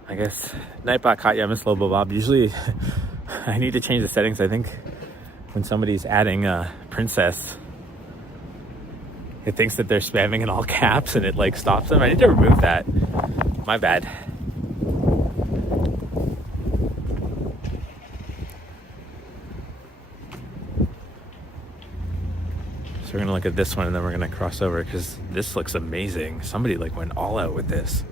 I guess Nightbot caught you, Miss Lobo Bob. Usually I need to change the settings. I think when somebody's adding Princess, it thinks that they're spamming in all caps and it like stops them. I need to remove that. My bad. So we're gonna look at this one and then we're gonna cross over because this looks amazing. Somebody like went all out with this.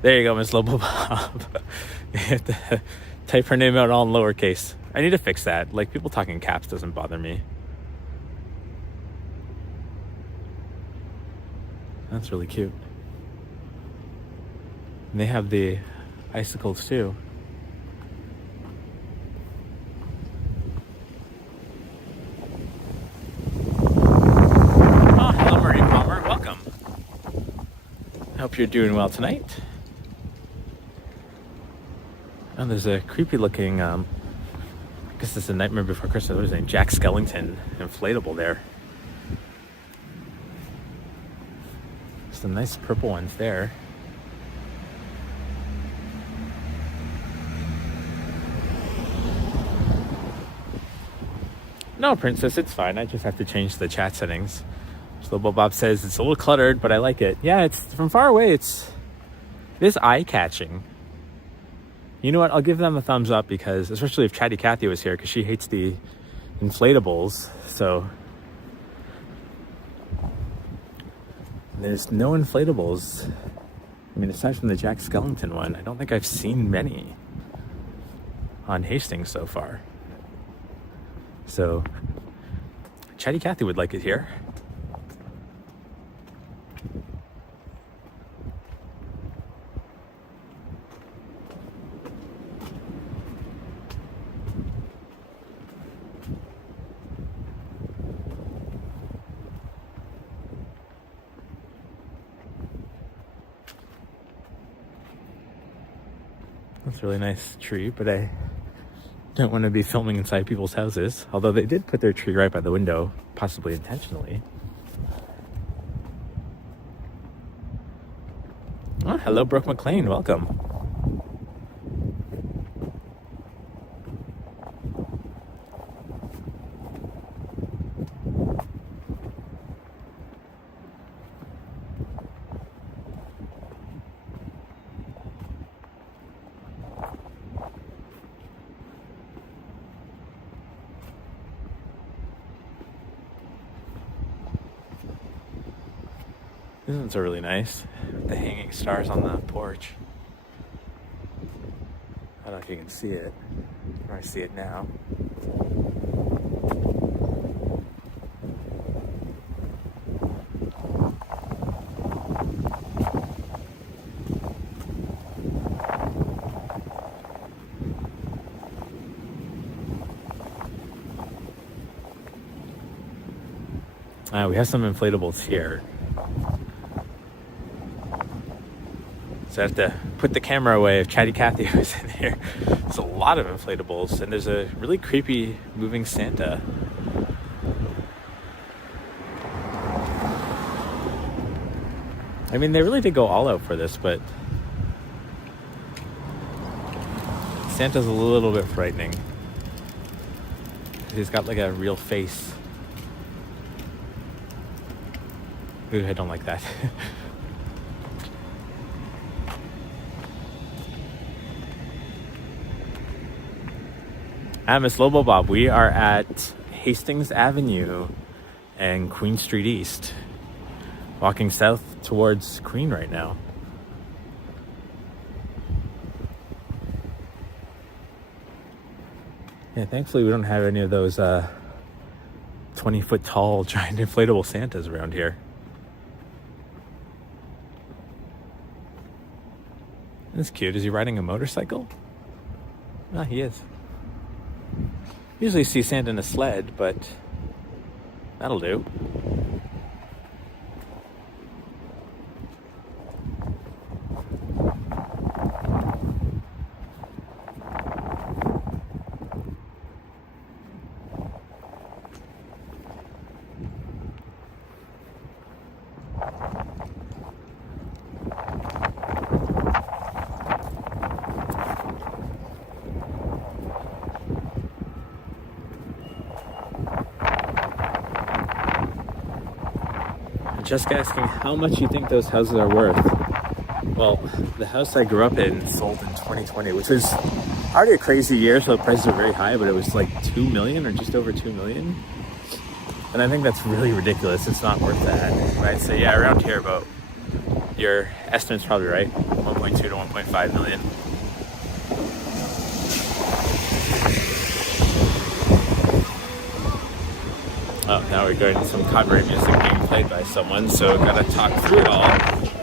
There you go, Miss Lobo Bob. You have to type her name out all in lowercase. I need to fix that. Like, people talking caps doesn't bother me. That's really cute. And they have the icicles too. Oh, hello, Marie Palmer. Welcome. I hope you're doing well tonight. Oh, there's a creepy looking, I guess this is a Nightmare Before Christmas. What is his name? Jack Skellington inflatable there. Some nice purple ones there. No, Princess, it's fine. I just have to change the chat settings. Slobo Bob says it's a little cluttered, but I like it. Yeah, it's from far away. It is eye-catching. You know what? I'll give them a thumbs up because, especially if Chatty Cathy was here, because she hates the inflatables. So there's no inflatables. I mean, aside from the Jack Skellington one, I don't think I've seen many on Hastings so far. So Chatty Cathy would like it here. That's a really nice tree, but I don't want to be filming inside people's houses. Although they did put their tree right by the window, possibly intentionally. Oh, hello, Brooke McLean. Welcome. These ones are really nice. The hanging stars on the porch. I don't know if you can see it. I see it now. We have some inflatables here. So I have to put the camera away if Chatty Cathy was in here. There's a lot of inflatables, and there's a really creepy moving Santa. I mean, they really did go all out for this, but Santa's a little bit frightening. He's got like a real face. Ooh, I don't like that. Miss Lobo Bob, we are at Hastings Avenue and Queen Street East. Walking south towards Queen right now. Yeah, thankfully we don't have any of those 20-foot tall giant inflatable Santas around here. That's cute. Is he riding a motorcycle? Ah, he is. Usually see Santa in a sled, but that'll do. Just asking how much you think those houses are worth. Well, the house I grew up in sold in 2020, which was already a crazy year, so the prices are very high, but it was like 2 million or just over 2 million. And I think that's really ridiculous. It's not worth that, right? So yeah, around here about, your estimate's probably right, 1.2 to 1.5 million. Oh, now we're going to some copyright music being played by someone, so gotta talk through it all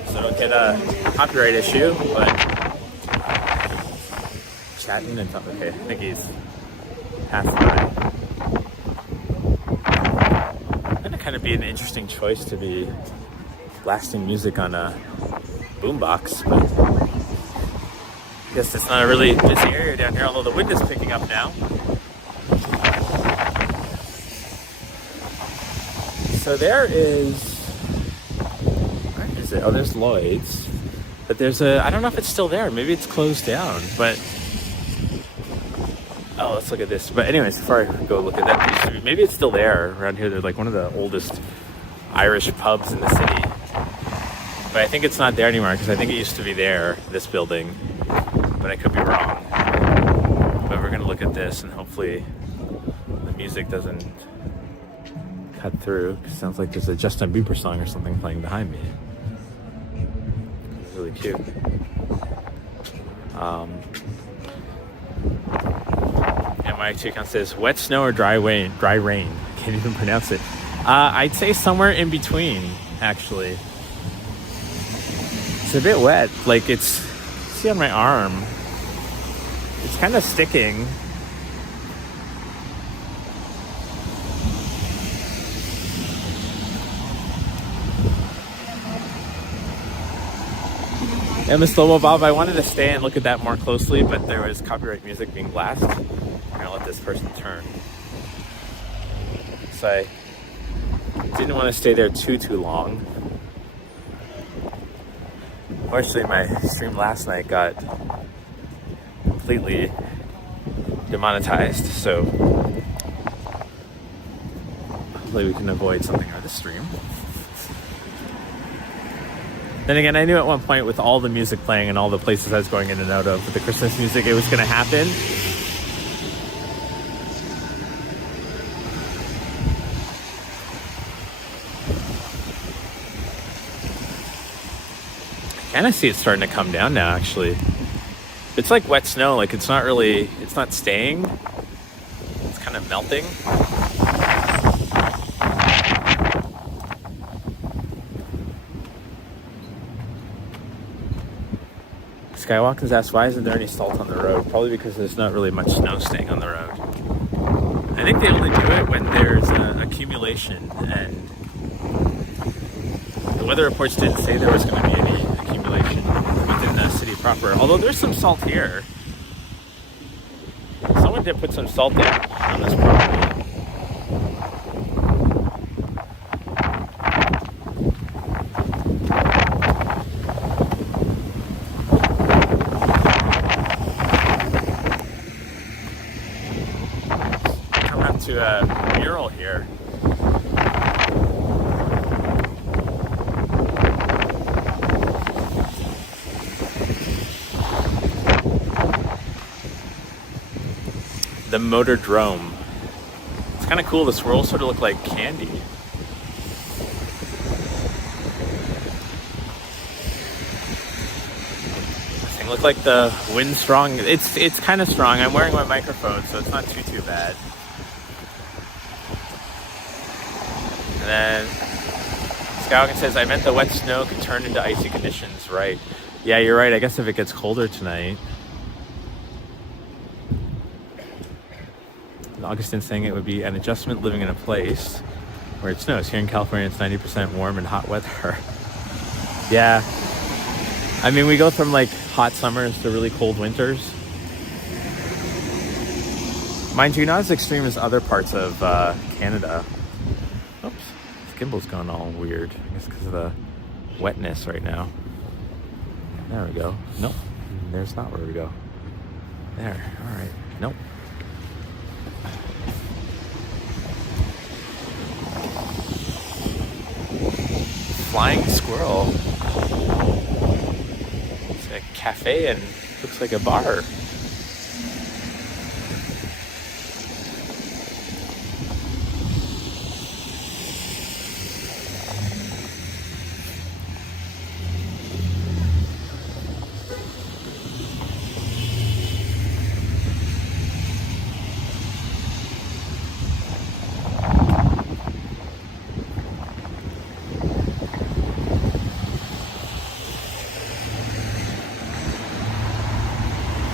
so I don't get a copyright issue, but chatting and talking. Okay, I think he's passed by. That'd kind of be an interesting choice to be blasting music on a boombox, but I guess it's not a really busy area down here, although the wind is picking up now. it? Oh, there's Lloyd's. But there's I don't know if it's still there. Maybe it's closed down, but... Oh, let's look at this. But anyways, before I go look at that, maybe it's still there around here. They're like one of the oldest Irish pubs in the city. But I think it's not there anymore because I think it used to be there, this building. But I could be wrong. But we're gonna look at this and hopefully the music doesn't cut through. It sounds like there's a Justin Bieber song or something playing behind me. It's really cute. And my two account says wet snow or dry rain. Can't even pronounce it. I'd say somewhere in between, actually. It's a bit wet. Like it's, see on my arm, it's kind of sticking. And Miss Lobo Bob, I wanted to stay and look at that more closely, but there was copyright music being blasted. I'm gonna let this person turn. So I didn't want to stay there too long. Unfortunately, my stream last night got completely demonetized, so hopefully we can avoid something on this stream. Then again, I knew at one point with all the music playing and all the places I was going in and out of with the Christmas music, it was going to happen. I kind of see it starting to come down now, actually. It's like wet snow, like it's not really, it's not staying. It's kind of melting. Skywalkers asked, why isn't there any salt on the road? Probably because there's not really much snow staying on the road. I think they only do it when there's accumulation, and the weather reports didn't say there was going to be any accumulation within the city proper. Although there's some salt here. Someone did put some salt in on this property. To a mural here. The motor drome. It's kind of cool. The swirls sort of look like candy. This thing looks like the wind's strong. It's kind of strong. I'm wearing my microphone, so it's not too bad. And then Skywalker says, I meant the wet snow could turn into icy conditions. Right. Yeah, you're right. I guess if it gets colder tonight. And Augustine's saying it would be an adjustment living in a place where it snows. Here in California, it's 90% warm and hot weather. Yeah. I mean, we go from like hot summers to really cold winters. Mind you, not as extreme as other parts of Canada. Oops. Gimbal's gone all weird. I guess because of the wetness right now. There we go. Nope. There's not where we go. There. All right. Nope. Flying squirrel. It's a cafe and looks like a bar.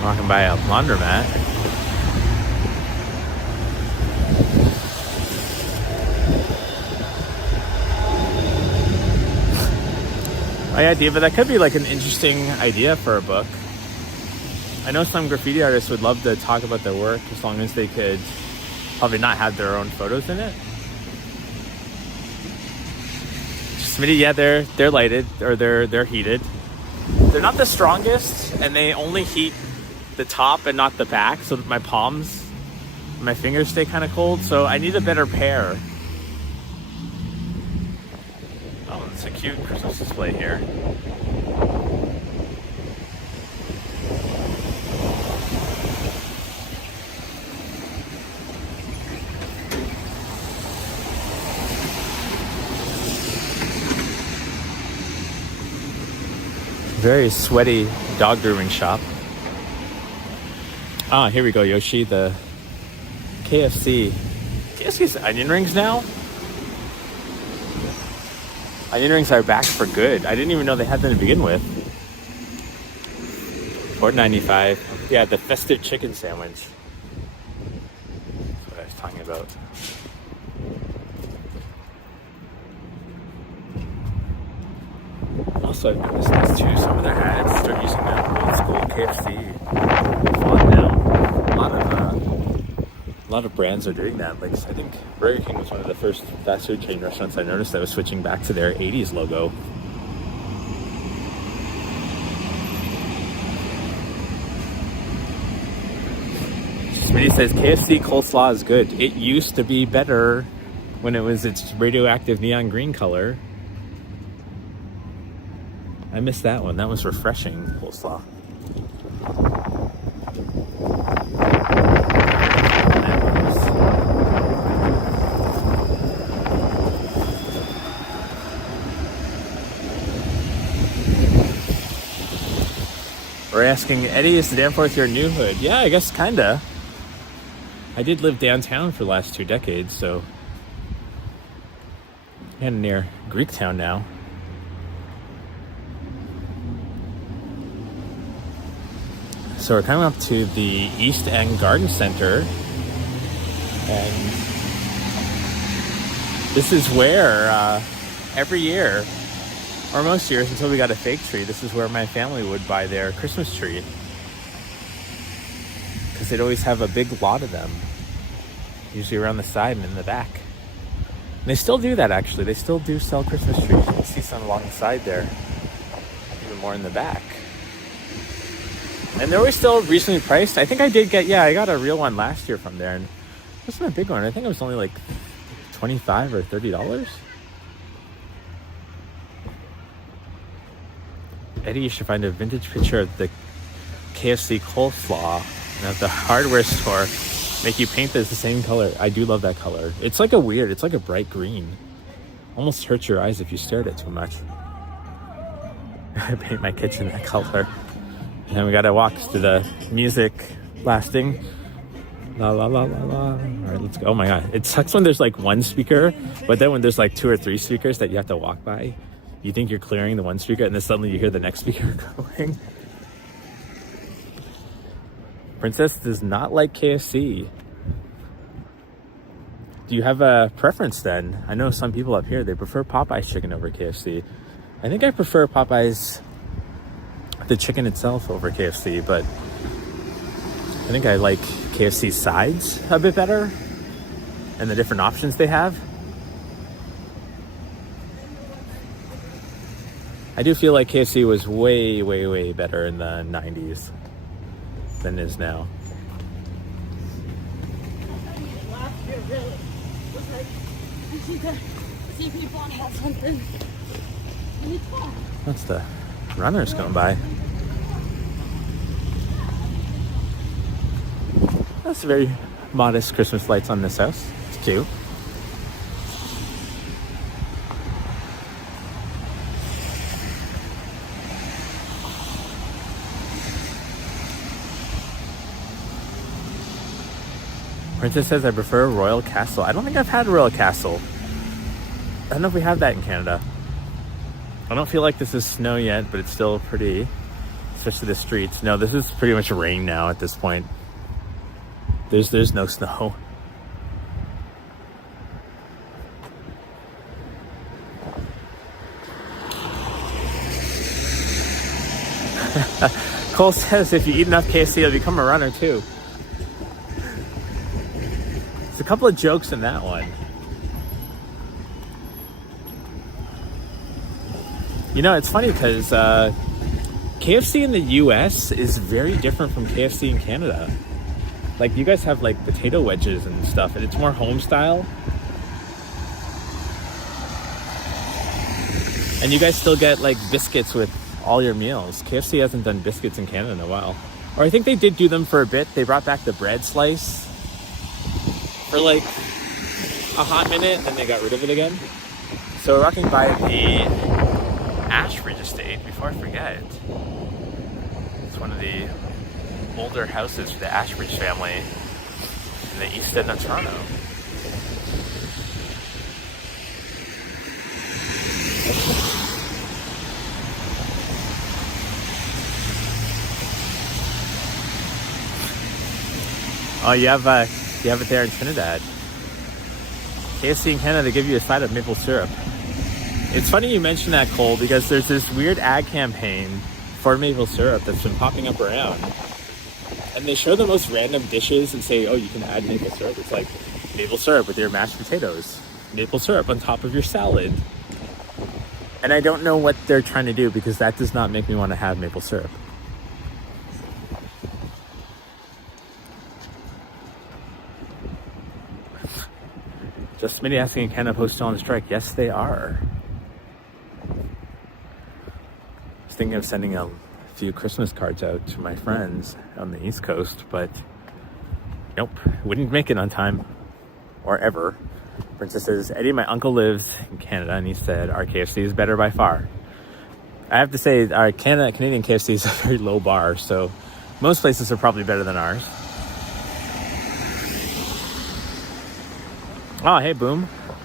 Walking by a laundromat. My idea, but that could be like an interesting idea for a book. I know some graffiti artists would love to talk about their work as long as they could probably not have their own photos in it. Just Smitty, yeah, they're lighted, or they're heated. They're not the strongest, and they only heat the top and not the back, so that my palms, my fingers stay kind of cold. So I need a better pair. Oh, it's a cute Christmas display here. Very sweaty dog grooming shop. Ah, here we go, Yoshi. The KFC. KFC's onion rings now? Onion rings are back for good. I didn't even know they had them to begin with. $4.95. Yeah, the festive chicken sandwich. That's what I was talking about. Also, I've noticed this too. Some of their ads start using that old school KFC font now. A lot of brands are doing that. Like, I think Burger King was one of the first fast food chain restaurants I noticed that was switching back to their 80s logo. Smitty says KFC coleslaw is good. It used to be better when it was its radioactive neon green color. I missed that one. That was refreshing coleslaw. We're asking, Eddie, is the Danforth your new hood? Yeah, I guess kinda. I did live downtown for the last 2 decades, so kind of near Greektown now. So we're coming up to the East End Garden Center, and this is where every year, or most years until we got a fake tree, this is where my family would buy their Christmas tree, because they'd always have a big lot of them, usually around the side and in the back. And they still do that, actually. They still do sell Christmas trees. You can see some along the side there, even more in the back. And they're always still reasonably priced. I think I did get, I got a real one last year from there, and it wasn't a big one. I think it was only like $25 or $30. Eddie, you should find a vintage picture of the KFC coleslaw and at the hardware store make you paint this the same color. I do love that color. It's like it's like a bright green. Almost hurts your eyes if you stare at it too much. I paint my kitchen that color. And we gotta walk to the music blasting. La la la la la. All right, let's go. Oh my god, it sucks when there's like one speaker, but then when there's like 2 or 3 speakers that you have to walk by, you think you're clearing the one speaker, and then suddenly you hear the next speaker going. Princess does not like KFC. Do you have a preference then? I know some people up here, they prefer Popeye's chicken over KFC. I think I prefer Popeye's, the chicken itself, over KFC, but I think I like KFC's sides a bit better and the different options they have. I do feel like KFC was way, way, way better in the 90s than it is now. Last year really was like, I need to see people and have something. That's the runners going by. That's very modest Christmas lights on this house. It's cute. Princess says, I prefer Royal Castle. I don't think I've had Royal Castle. I don't know if we have that in Canada. I don't feel like this is snow yet, but it's still pretty, especially the streets. No, this is pretty much rain now at this point. There's no snow. Cole says if you eat enough KFC, you'll become a runner too. There's a couple of jokes in that one. You know, it's funny because KFC in the US is very different from KFC in Canada. Like, you guys have like potato wedges and stuff, and it's more home style. And you guys still get like biscuits with all your meals. KFC hasn't done biscuits in Canada in a while. Or I think they did do them for a bit. They brought back the bread slice for like a hot minute, and then they got rid of it again. So we're walking by the Ashbridge estate. Before I forget, it's one of the older houses for the Ashbridge family in the east end of Toronto. Oh, you have it there in Trinidad. KFC in Canada, they give you a side of maple syrup. It's funny you mention that, Cole, because there's this weird ad campaign for maple syrup that's been popping up around. And they show the most random dishes and say, oh, you can add maple syrup. It's like maple syrup with your mashed potatoes. Maple syrup on top of your salad. And I don't know what they're trying to do, because that does not make me want to have maple syrup. Just Smitty asking, can a post still on strike? Yes, they are. I was thinking of sending a few Christmas cards out to my friends on the East Coast, but nope, wouldn't make it on time or ever. Princess says, Eddie, my uncle lives in Canada, and he said our KFC is better by far. I have to say, our Canadian KFC is a very low bar, so most places are probably better than ours. Oh, hey, Boom.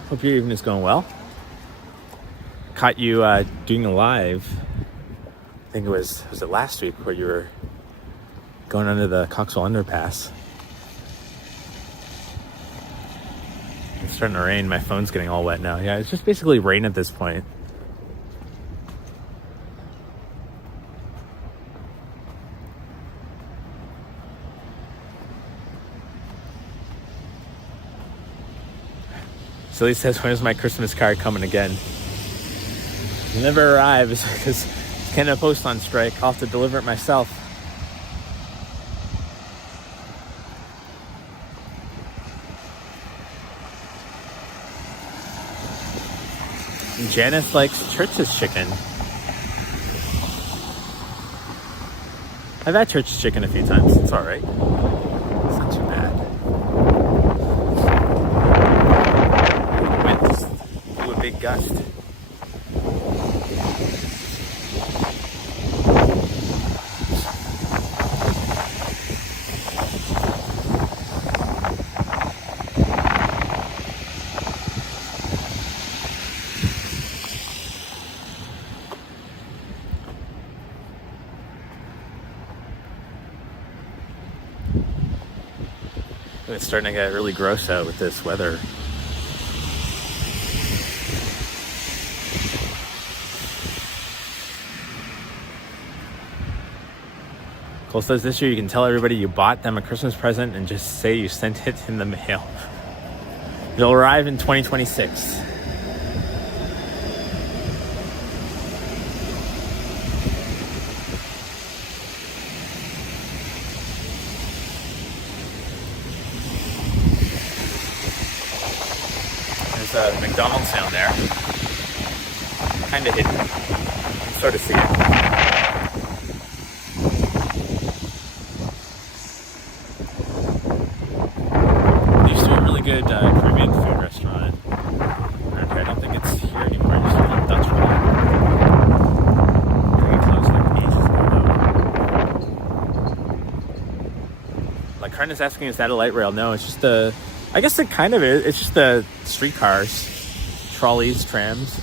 Hope your evening is going well. Caught you doing a live. I think was it last week, where you were going under the Coxwell underpass. It's starting to rain. My phone's getting all wet now. Yeah, it's just basically rain at this point. Silly says, when is my Christmas card coming again? It'll never arrives because Canada Post on strike. I'll have to deliver it myself. And Janice likes Church's chicken. I've had Church's chicken a few times. It's all right. It's not too bad. Wind just blew a big gust. It's starting to get really gross out with this weather. Cole says this year you can tell everybody you bought them a Christmas present and just say you sent it in the mail. It'll arrive in 2026. There's a McDonald's down there. Kind of hidden. You can sort of see it. Good Caribbean food restaurant. Okay, I don't think it's here anymore. It's just a Dutch one. I think it closed like ages ago. Like Karna's asking, is that a light rail? No, it's just a, I guess it kind of is. It's just the streetcars, trolleys, trams.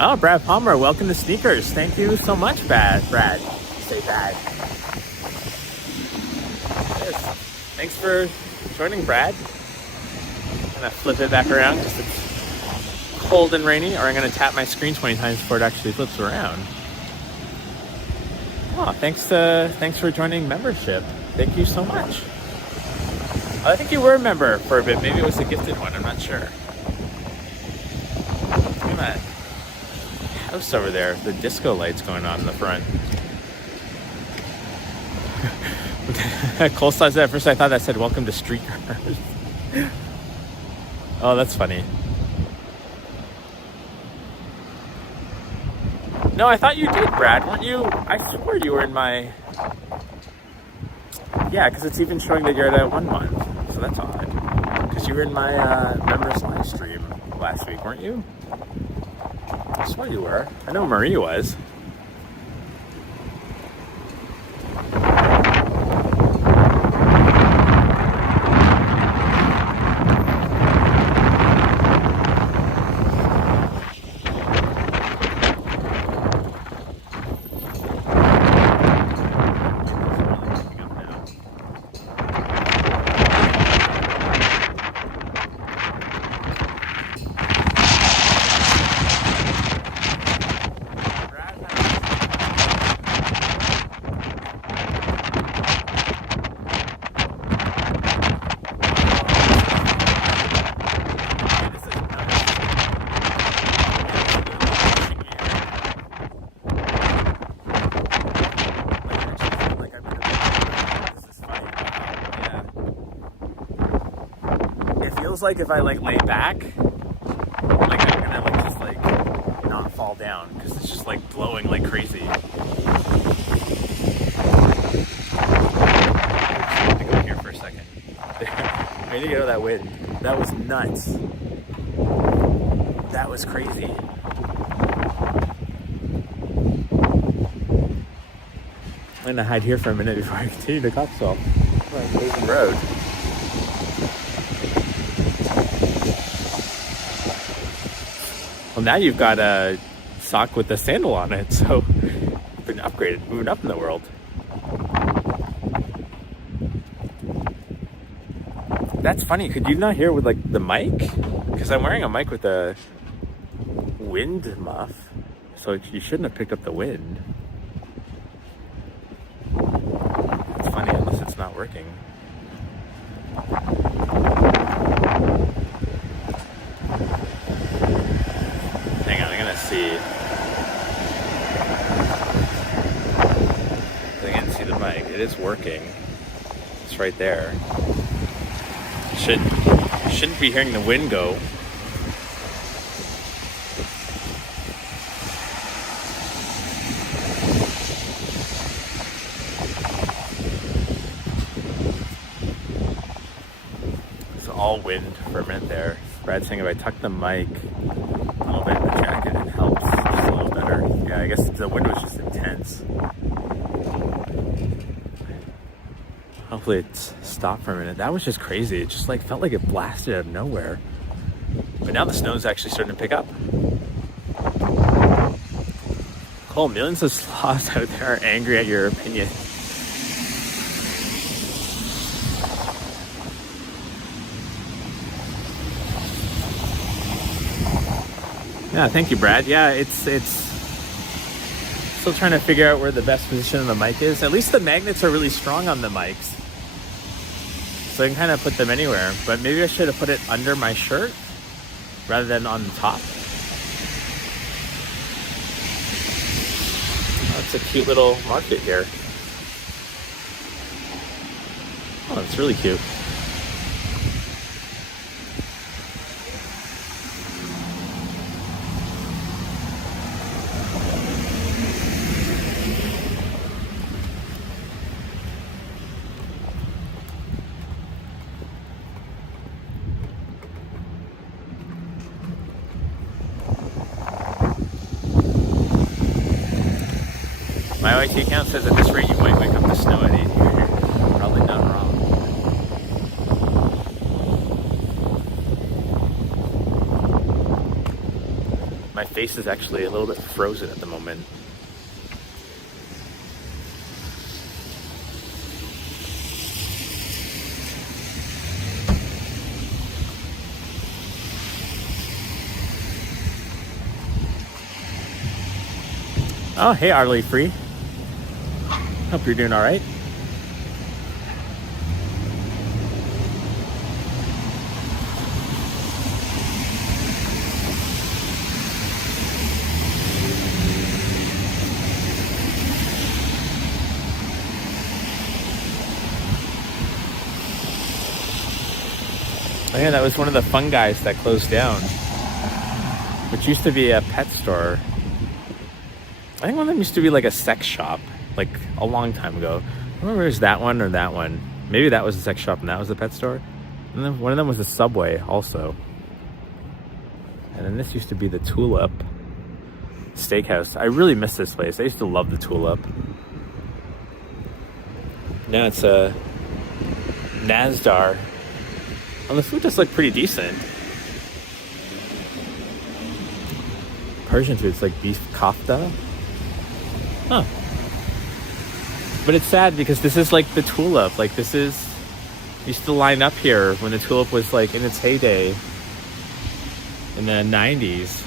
Oh, Brad Palmer, welcome to Sneakers. Thank you so much, Brad. Say bad. Yes. Thanks for joining, Brad. gonna flip it back around because it's cold and rainy, or I'm gonna tap my screen 20 times before it actually flips around. Oh, thanks for joining membership. Thank you so much. I think you were a member for a bit. Maybe it was a gifted one. I'm not sure. Look at that house over there. The disco lights going on in the front. Cole says that at first. I thought that said "Welcome to Street Cars." Oh, that's funny. No, I thought you did, Brad. Weren't you? I swore you were in my... Yeah, because it's even showing that you're at 1 month. So that's odd. Because you were in my members live stream last week, weren't you? I swore you were. I know Marie was. Like if I lay back, like I'm gonna just not fall down because it's just blowing like crazy. I'm gonna go here for a second. I need to get out of that wind. That was nuts. That was crazy. I'm gonna hide here for a minute before I continue to Coxwell. There's the road. Well, now you've got a sock with a sandal on it, so you've been upgraded, moving up in the world. That's funny. Could you not hear with the mic? Because I'm wearing a mic with a wind muff, so you shouldn't have picked up the wind. It's funny unless it's not working. See. I can see the mic. It is working. It's right there. Shouldn't be hearing the wind go. It's all wind for a minute there. Brad's saying if I tuck the mic a little bit in the jacket, it helps just a little better. Yeah, I guess the wind was just intense. Hopefully it's stopped for a minute. That was just crazy. It just felt like it blasted out of nowhere. But now the snow's actually starting to pick up. Cole, millions of sloths out there are angry at your opinion. Yeah, thank you, Brad. Yeah, it's still trying to figure out where the best position of the mic is. At least the magnets are really strong on the mics, so I can kind of put them anywhere. But maybe I should have put it under my shirt rather than on the top. Oh, it's a cute little market here. Oh, it's really cute. My YT account says at this rate you might wake up the snow at 8 here. Probably not wrong. My face is actually a little bit frozen at the moment. Oh, hey, Arlie Free. Hope you're doing all right. Oh yeah, that was one of the Fun Guys that closed down, which used to be a pet store. I think one of them used to be like a sex shop, like a long time ago. I don't remember if it was that one or that one. Maybe that was a sex shop and that was a pet store. And then one of them was a Subway also. And then this used to be the Tulip Steakhouse. I really miss this place. I used to love the Tulip. Now it's a Nasdar. Well, the food does look pretty decent. Persian food, it's like beef kofta. Huh. But it's sad because this is like the Tulip. Like this is, used to line up here when the Tulip was like in its heyday in the 90s.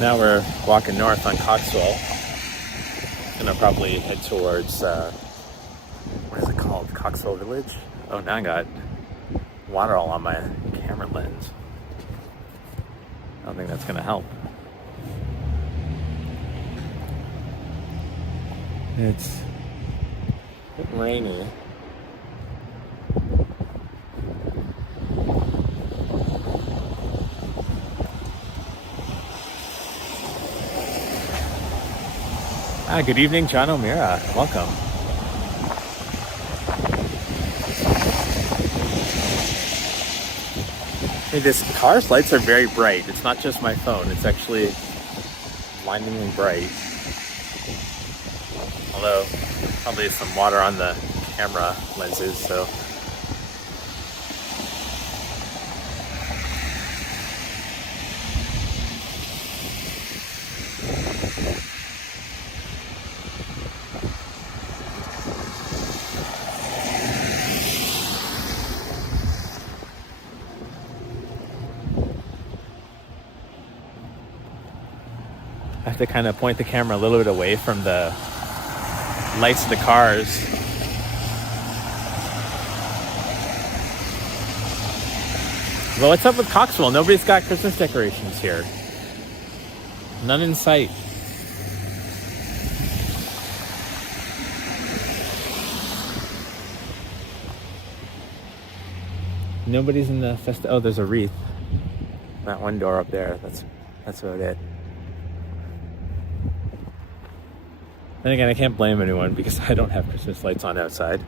Now we're walking north on Coxwell. Gonna probably head towards, what is it called? Coxwell Village? Oh, now I got water all on my camera lens. I don't think that's gonna help. It's a bit rainy. Good evening, John O'Meara. Welcome. Hey, this car's lights are very bright. It's not just my phone. It's actually blindingly bright. Although, probably some water on the camera lenses, so. I have to kind of point the camera a little bit away from the lights of the cars. Well, what's up with Coxwell? Nobody's got Christmas decorations here. None in sight. Nobody's in the oh, there's a wreath. That one door up there. That's about it. Then again, I can't blame anyone because I don't have Christmas lights on outside.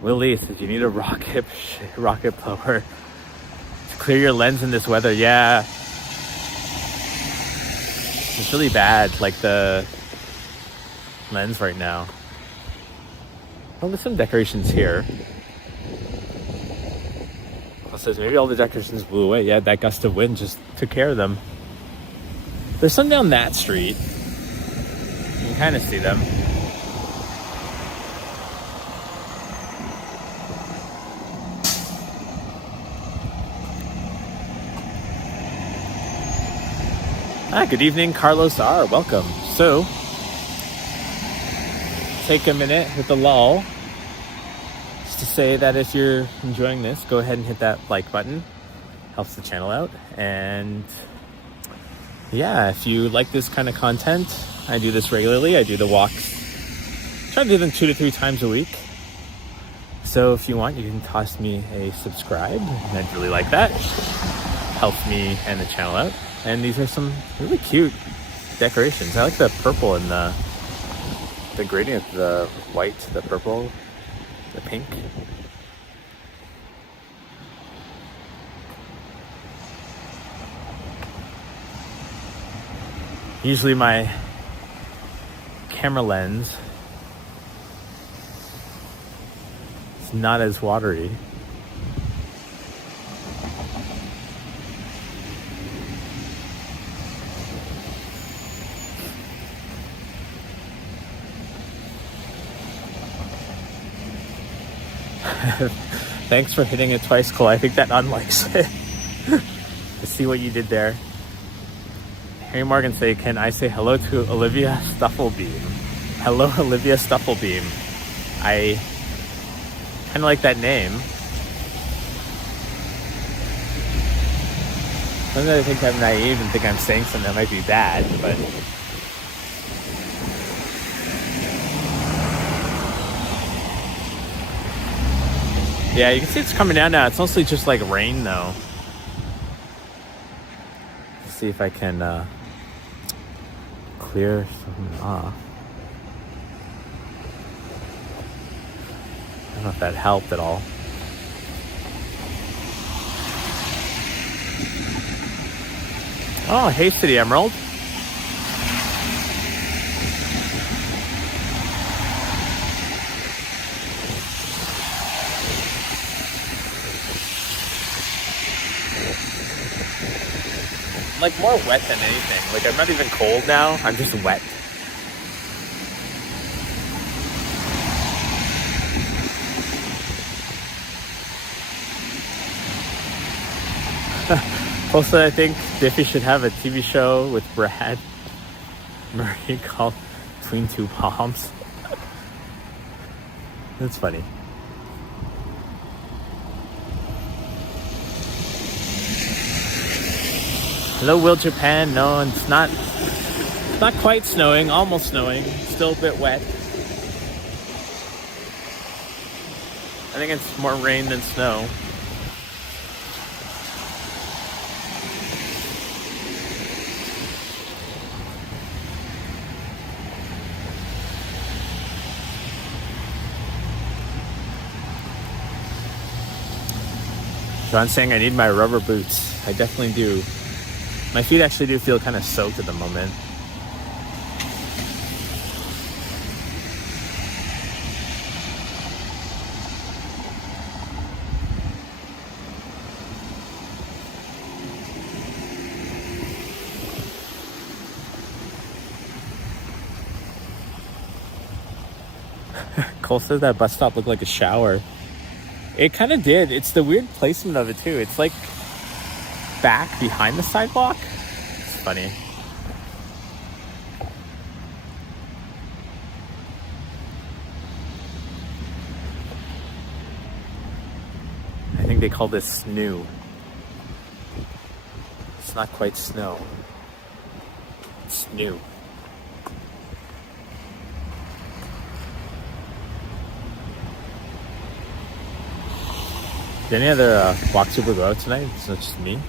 Willie says you need a rocket blower to clear your lens in this weather. Yeah, it's really bad, like the lens right now. Well, there's some decorations here. It says maybe all the decorations blew away. Yeah, that gust of wind just took care of them. There's some down that street. You can kind of see them. Good evening, Carlos R. Welcome. So, take a minute with the lull just to say that if you're enjoying this, go ahead and hit that like button. Helps the channel out. And yeah, if you like this kind of content, I do this regularly. I do the walks. Try to do them 2 to 3 times a week. So if you want, you can toss me a subscribe, and I'd really like that. Helps me and the channel out. And these are some really cute decorations. I like the purple and the gradient, the white, the purple, the pink. Usually my camera lens is not as watery. Thanks for hitting it twice, Cole. I think that unlikes it. I see what you did there. Harry Morgan say, can I say hello to Olivia Stufflebeam? Hello, Olivia Stufflebeam. I kind of like that name. Sometimes I think I'm naive and think I'm saying something that might be bad, but yeah, you can see it's coming down now. It's mostly just like rain though. Let's see if I can clear something off. I don't know if that helped at all. Oh, hey City Emerald. Like more wet than anything. Like I'm not even cold now, I'm just wet. Also, I think Diffie should have a TV show with Brad Murray called Between Two Palms. That's funny. Hello, Will Japan. No, it's not quite snowing, almost snowing, still a bit wet. I think it's more rain than snow. John's saying I need my rubber boots. I definitely do. My feet actually do feel kind of soaked at the moment. Cole says that bus stop looked like a shower. It kind of did. It's the weird placement of it too. It's like back behind the sidewalk. It's funny. I think they call this snow. It's not quite snow. It's new. Did any other walk super go out tonight? It's not just me.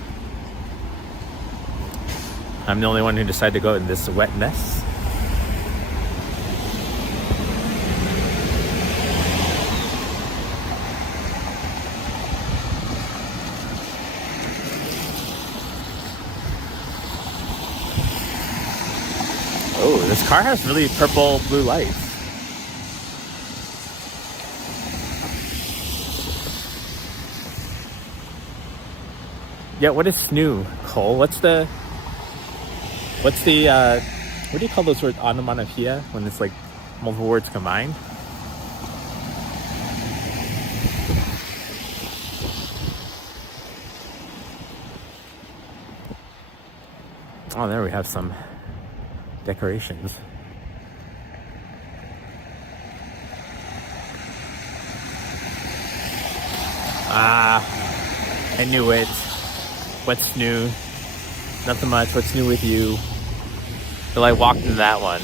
I'm the only one who decided to go in this wet mess. Oh, this car has really purple blue lights. Yeah, what is snoo, Cole? What's the what do you call those words, onomatopoeia, when it's like multiple words combined? Oh, there we have some decorations. Ah, I knew it. What's new? Nothing much. What's new with you? Till I walked into that one.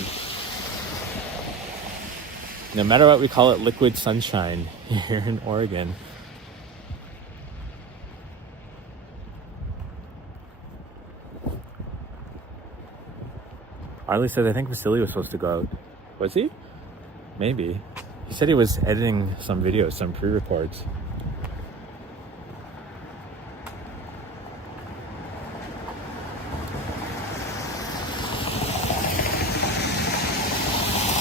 No matter what, we call it liquid sunshine here in Oregon. Arlie says, I think Vasily was supposed to go out. Was he? Maybe. He said he was editing some videos, some pre-records.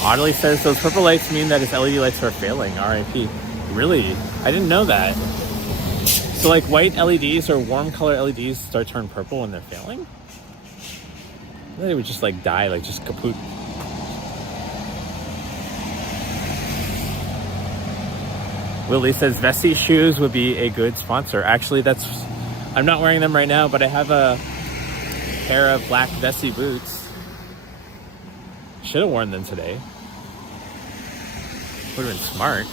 Audley says those purple lights mean that his LED lights are failing. RIP. Really? I didn't know that. So like white LEDs or warm color LEDs start to turn purple when they're failing? I thought they would just like die, like just kaput. Willie says Vessi shoes would be a good sponsor. Actually, I'm not wearing them right now, but I have a pair of black Vessi boots. Should have worn them today. Would have been smart.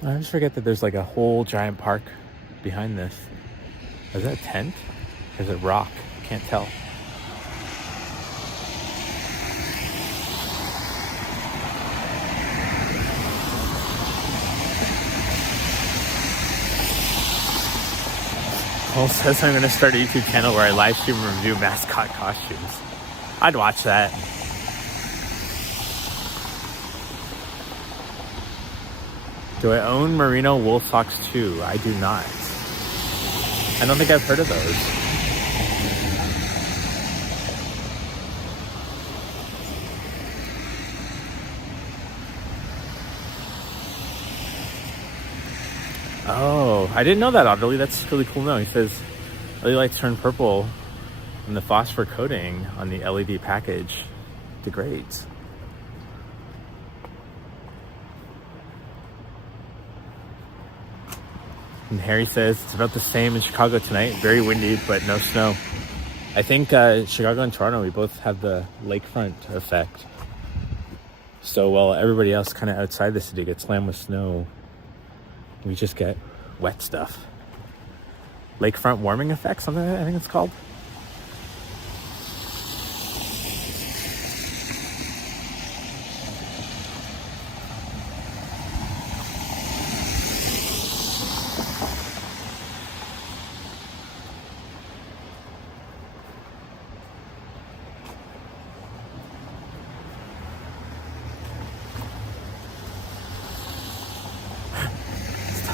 I always forget that there's like a whole giant park behind this. Is that a tent? Or is it rock? I can't tell. Paul says I'm going to start a YouTube channel where I live stream and review mascot costumes. I'd watch that. Do I own merino wool socks too? I do not. I don't think I've heard of those. Oh, I didn't know that, Audrey. That's really cool to know. He says LED lights turn purple when the phosphor coating on the LED package degrades. And Harry says it's about the same in Chicago tonight. Very windy, but no snow. I think Chicago and Toronto, we both have the lakefront effect. So while everybody else kind of outside the city gets slammed with snow, we just get wet stuff. Lakefront warming effect, something like that, I think it's called.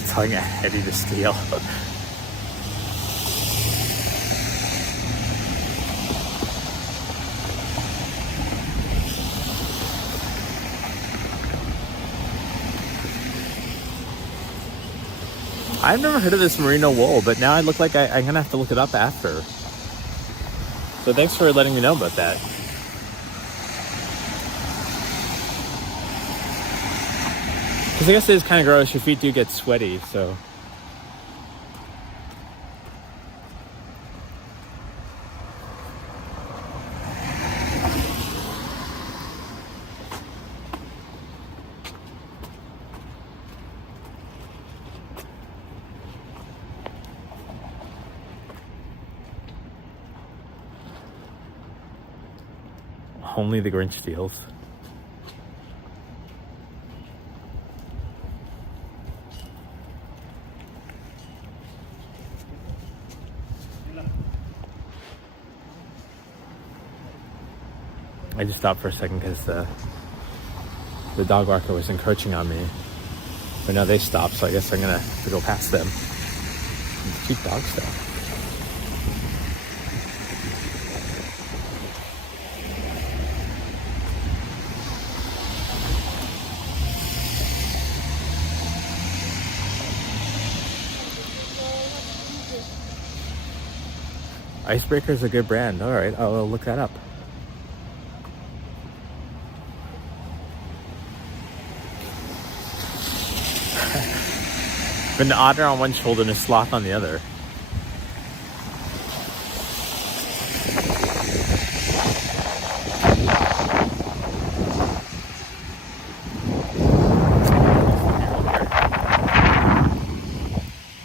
Telling Eddie to steal. I've never heard of this merino wool, but now I look like I'm gonna have to look it up after. So thanks for letting me know about that. Because I guess it is kind of gross. Your feet do get sweaty, so. Only the Grinch steals. I just stopped for a second because the dog walker was encroaching on me. But now they stopped, so I guess I'm gonna have to go past them. Cute dogs though. Icebreaker is a good brand. All right, I'll look that up. Been an otter on one shoulder and a sloth on the other.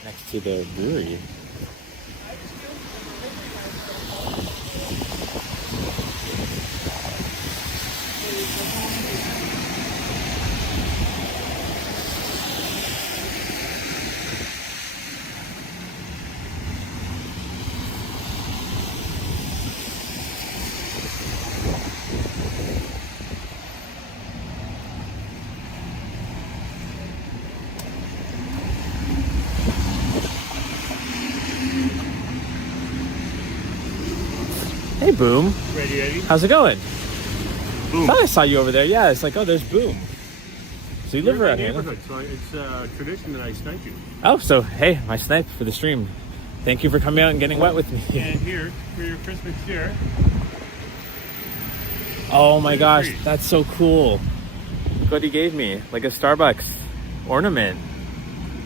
Next to the brewery. Hey, Boom. Ready, Eddie? How's it going? Boom. I thought I saw you over there. Yeah, it's like, oh, there's Boom. So you live You're in around my here? neighborhood, so it's a tradition that I snipe you. Oh, so hey, my snipe for the stream. Thank you for coming out and getting wet with me. And here, for your Christmas share, Oh my Here's gosh, the tree. that's so cool. Look what he gave me, like a Starbucks ornament.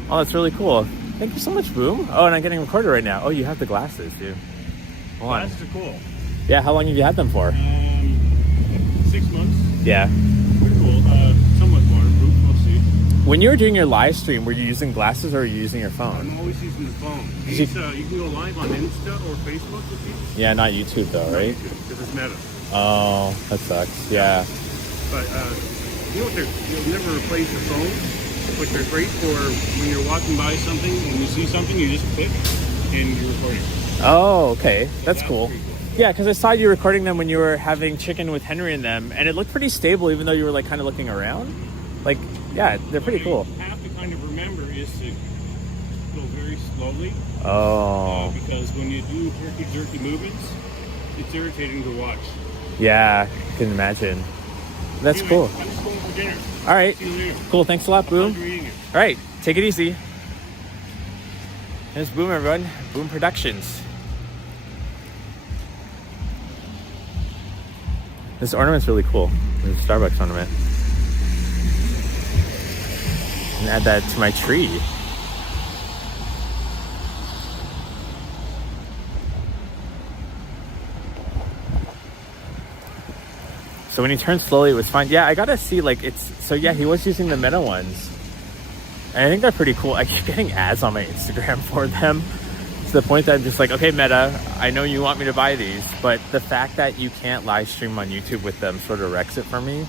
Oh, that's really cool. Thank you so much, Boom. Oh, and I'm getting recorded right now. Oh, you have the glasses, too. Hold on. glasses are cool. Yeah, how long have you had them for? 6 months. Yeah. Pretty cool. Somewhat waterproof, we'll see. When you were doing your live stream, were you using glasses or were you using your phone? I'm always using the phone. Did you- You can go live on Insta or Facebook with people. Yeah, not YouTube though, right? Because it's Meta. Oh, that sucks. Yeah. But you know what? You'll never replace your phone, but they're great for when you're walking by something and you see something, you just click and you're recording. Oh, okay. That's cool. pretty cool. Yeah, because I saw you recording them when you were having chicken with Henry and them, and it looked pretty stable even though you were like kind of looking around. Like, yeah, they're pretty cool. What you have to kind of remember is to go very slowly. Oh, Because when you do jerky movements, it's irritating to watch. yeah, I can imagine. That's Anyway, cool. I'm just going for dinner. All right, See you later. cool. Thanks a lot, Boom. Pleasure eating it. All right, take it easy. There's Boom, everyone. Boom Productions. This ornament's really cool. It's a Starbucks ornament. And add that to my tree. So when he turned slowly, it was fine. Yeah, I gotta see, like, it's... So yeah, he was using the Meta ones. And I think they're pretty cool. I keep getting ads on my Instagram for them. To the point that I'm just like, okay, Meta, I know you want me to buy these, but the fact that you can't live stream on YouTube with them sort of wrecks it for me.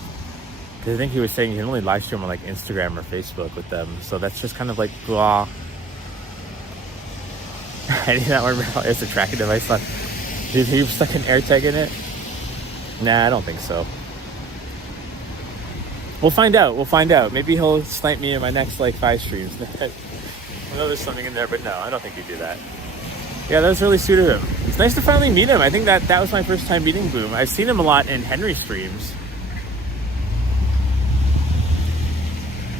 Because I think he was saying you can only live stream on like Instagram or Facebook with them. So that's just kind of like, blah. I need that one. It's a tracking device on. Did he stuck an AirTag in it? Nah, I don't think so. We'll find out. We'll find out. Maybe he'll snipe me in my next like 5 streams. I know there's something in there, but no, I don't think he'd do that. Yeah, that was really sweet of him. It's nice to finally meet him. I think that was my first time meeting Boom. I've seen him a lot in Henry streams.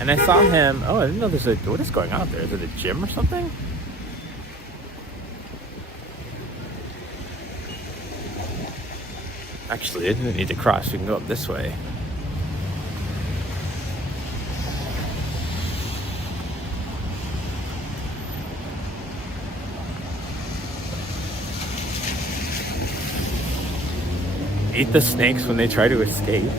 And I saw him... Oh, I didn't know there's a... What is going on up there? Is it a gym or something? Actually, I didn't need to cross. We can go up this way. Eat the snakes when they try to escape.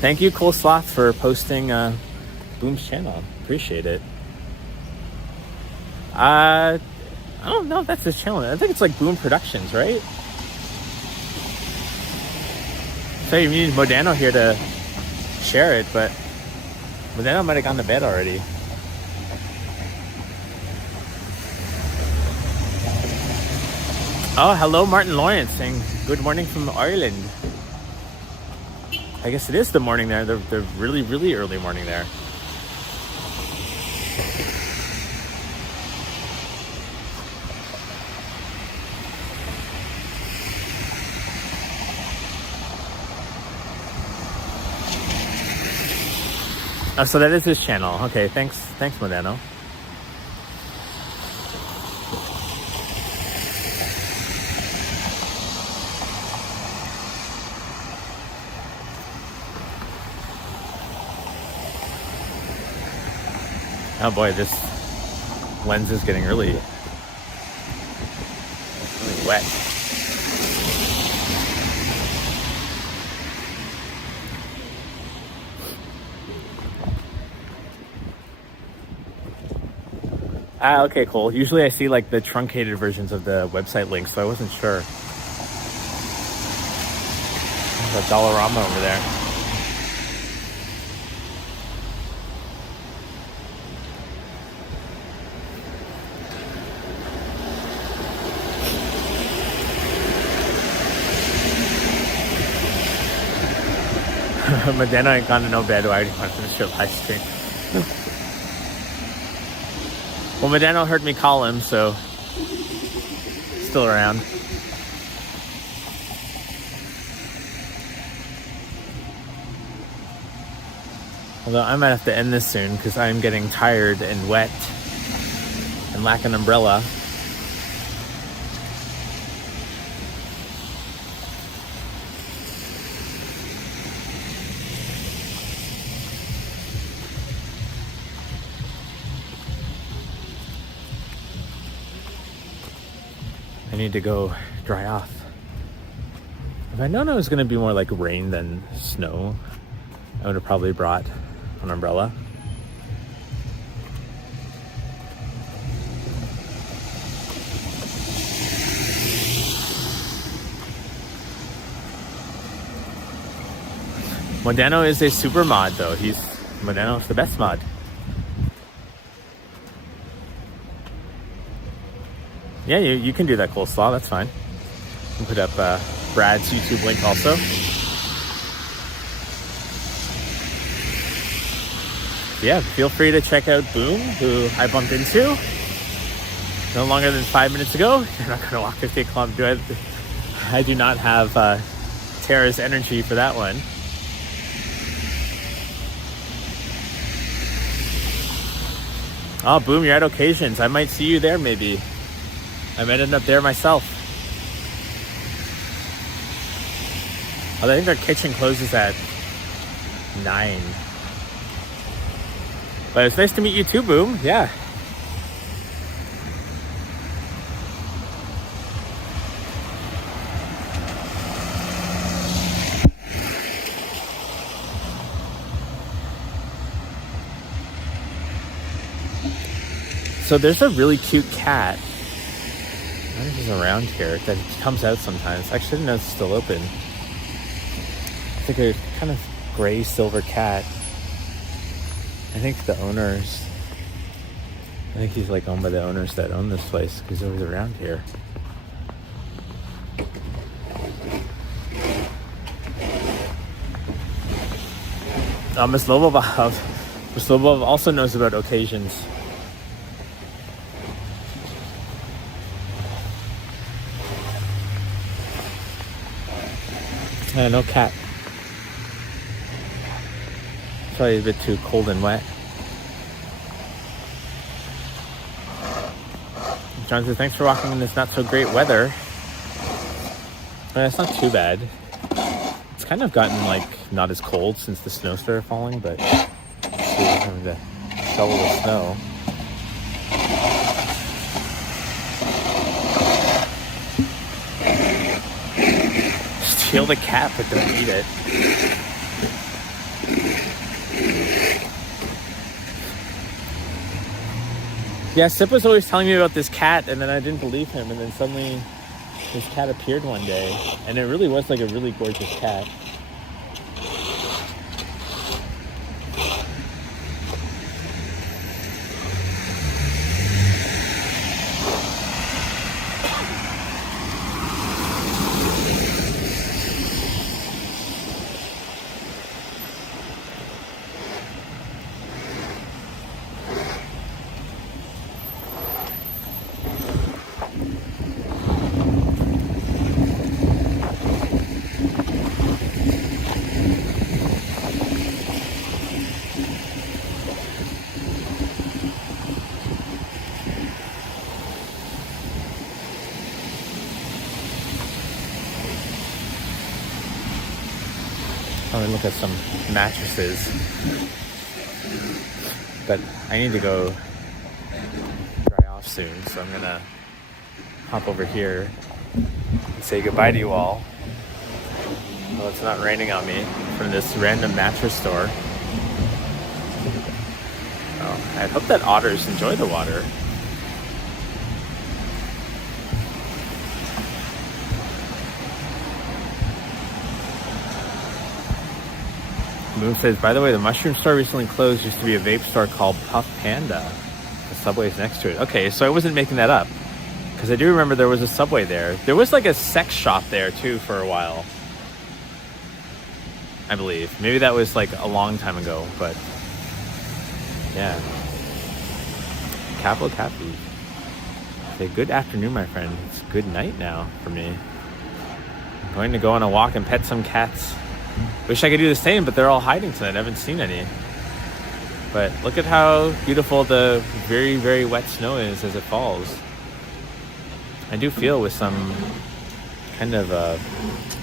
Thank you, Cole Sloth, for posting Boom's channel. Appreciate it. I don't know if that's his channel. I think it's like Boom Productions, right? So you need Modano here to share it, but Modano might have gone to bed already. Oh, hello, Martin Lawrence, saying good morning from Ireland. I guess it is the morning there. They're really, really early morning there. Oh, so that is his channel. Okay, thanks, Modano. Oh boy, this lens is getting really wet. Ah, okay, cool. Usually I see like the truncated versions of the website links, so I wasn't sure. There's a Dollarama over there. Medina ain't gone to no bed. I already wanted to show live stream. Well, Medina heard me call him, so still around. Although I might have to end this soon because I'm getting tired and wet and lack an umbrella. I need to go dry off. If I'd known it was going to be more like rain than snow, I would have probably brought an umbrella. Modano is a super mod though. Modano's the best mod. Yeah, you can do that coleslaw, that's fine. You can put up Brad's YouTube link also. Yeah, feel free to check out Boom, who I bumped into no longer than 5 minutes ago. You're not going to walk 50 kilometers. I do not have Tara's energy for that one. Oh, Boom, you're at Occasions. I might see you there maybe. I might end up there myself. Although I think their kitchen closes at 9. But it's nice to meet you too, Boom. Yeah. So there's a really cute cat. I don't know if he's around here. That comes out sometimes. Actually, I didn't know it's still open. It's like a kind of gray silver cat. I think he's like owned by the owners that own this place because he's always around here. Miss Lobov also knows about Occasions. No cat. Probably a bit too cold and wet. John says, thanks for walking in this not so great weather. But it's not too bad. It's kind of gotten like not as cold since the snow started falling, but we're having to shovel the snow. Steal the cat, but don't eat it. Yeah, Sip was always telling me about this cat, and then I didn't believe him, and then suddenly this cat appeared one day, and it really was like a really gorgeous cat. I'm gonna look at some mattresses. But I need to go dry off soon, so I'm gonna hop over here and say goodbye to you all. Well, it's not raining on me from this random mattress store. Oh, I hope that otters enjoy the water. Moon says, by the way, the mushroom store recently closed. Used to be a vape store called Puff Panda. The Subway's next to it. Okay, so I wasn't making that up, because I do remember there was a Subway there. There was like a sex shop there too for a while, I believe. Maybe that was like a long time ago, but yeah. Capo Cappy. Say good afternoon, my friend. It's good night now for me. I'm going to go on a walk and pet some cats. Wish I could do the same, but they're all hiding tonight. I haven't seen any. But look at how beautiful the very, very wet snow is as it falls. I do feel with some kind of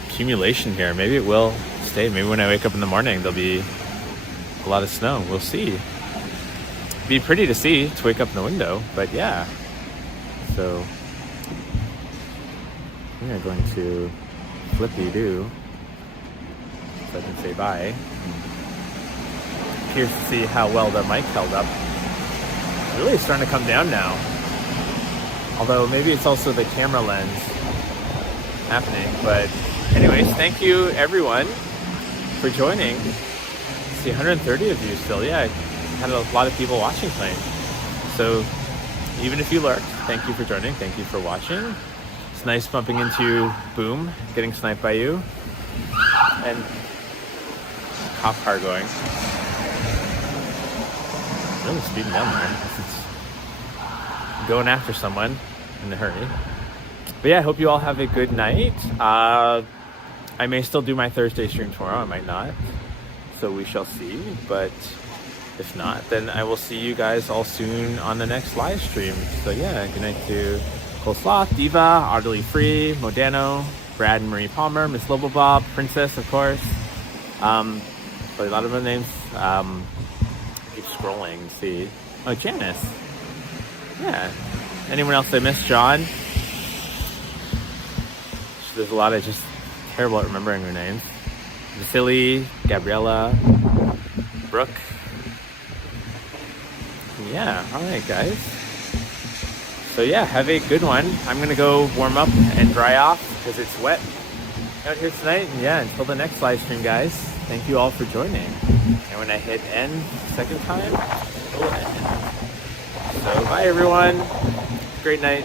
accumulation here. Maybe it will stay. Maybe when I wake up in the morning, there'll be a lot of snow. We'll see. It'd be pretty to see, to wake up in the window, but yeah. So we are going to flippy-do. So I can say bye. Curious to see how well the mic held up. It's really starting to come down now. Although maybe it's also the camera lens happening. But anyways, thank you everyone for joining. I see 130 of you still. Yeah, I had a lot of people watching tonight. So even if you lurked, thank you for joining. Thank you for watching. It's nice bumping into Boom, getting sniped by you. And cop car going. Really speeding down there. It's going after someone in a hurry. But yeah, I hope you all have a good night. I may still do my Thursday stream tomorrow. I might not. So we shall see. But if not, then I will see you guys all soon on the next live stream. So yeah, good night to Coleslaw, Diva, Artily Free, Modano, Brad and Marie Palmer, Miss Lobo Bob, Princess, of course. A lot of other names. Keep scrolling, see. Oh, Janice. Yeah. Anyone else I missed? John. There's a lot of just terrible at remembering their names. Vasily, Gabriella, Brooke. Yeah, alright guys. So yeah, have a good one. I'm gonna go warm up and dry off because it's wet out here tonight. And yeah, until the next live stream, guys, thank you all for joining. And when I hit end second time, it will end. So bye everyone. Great night.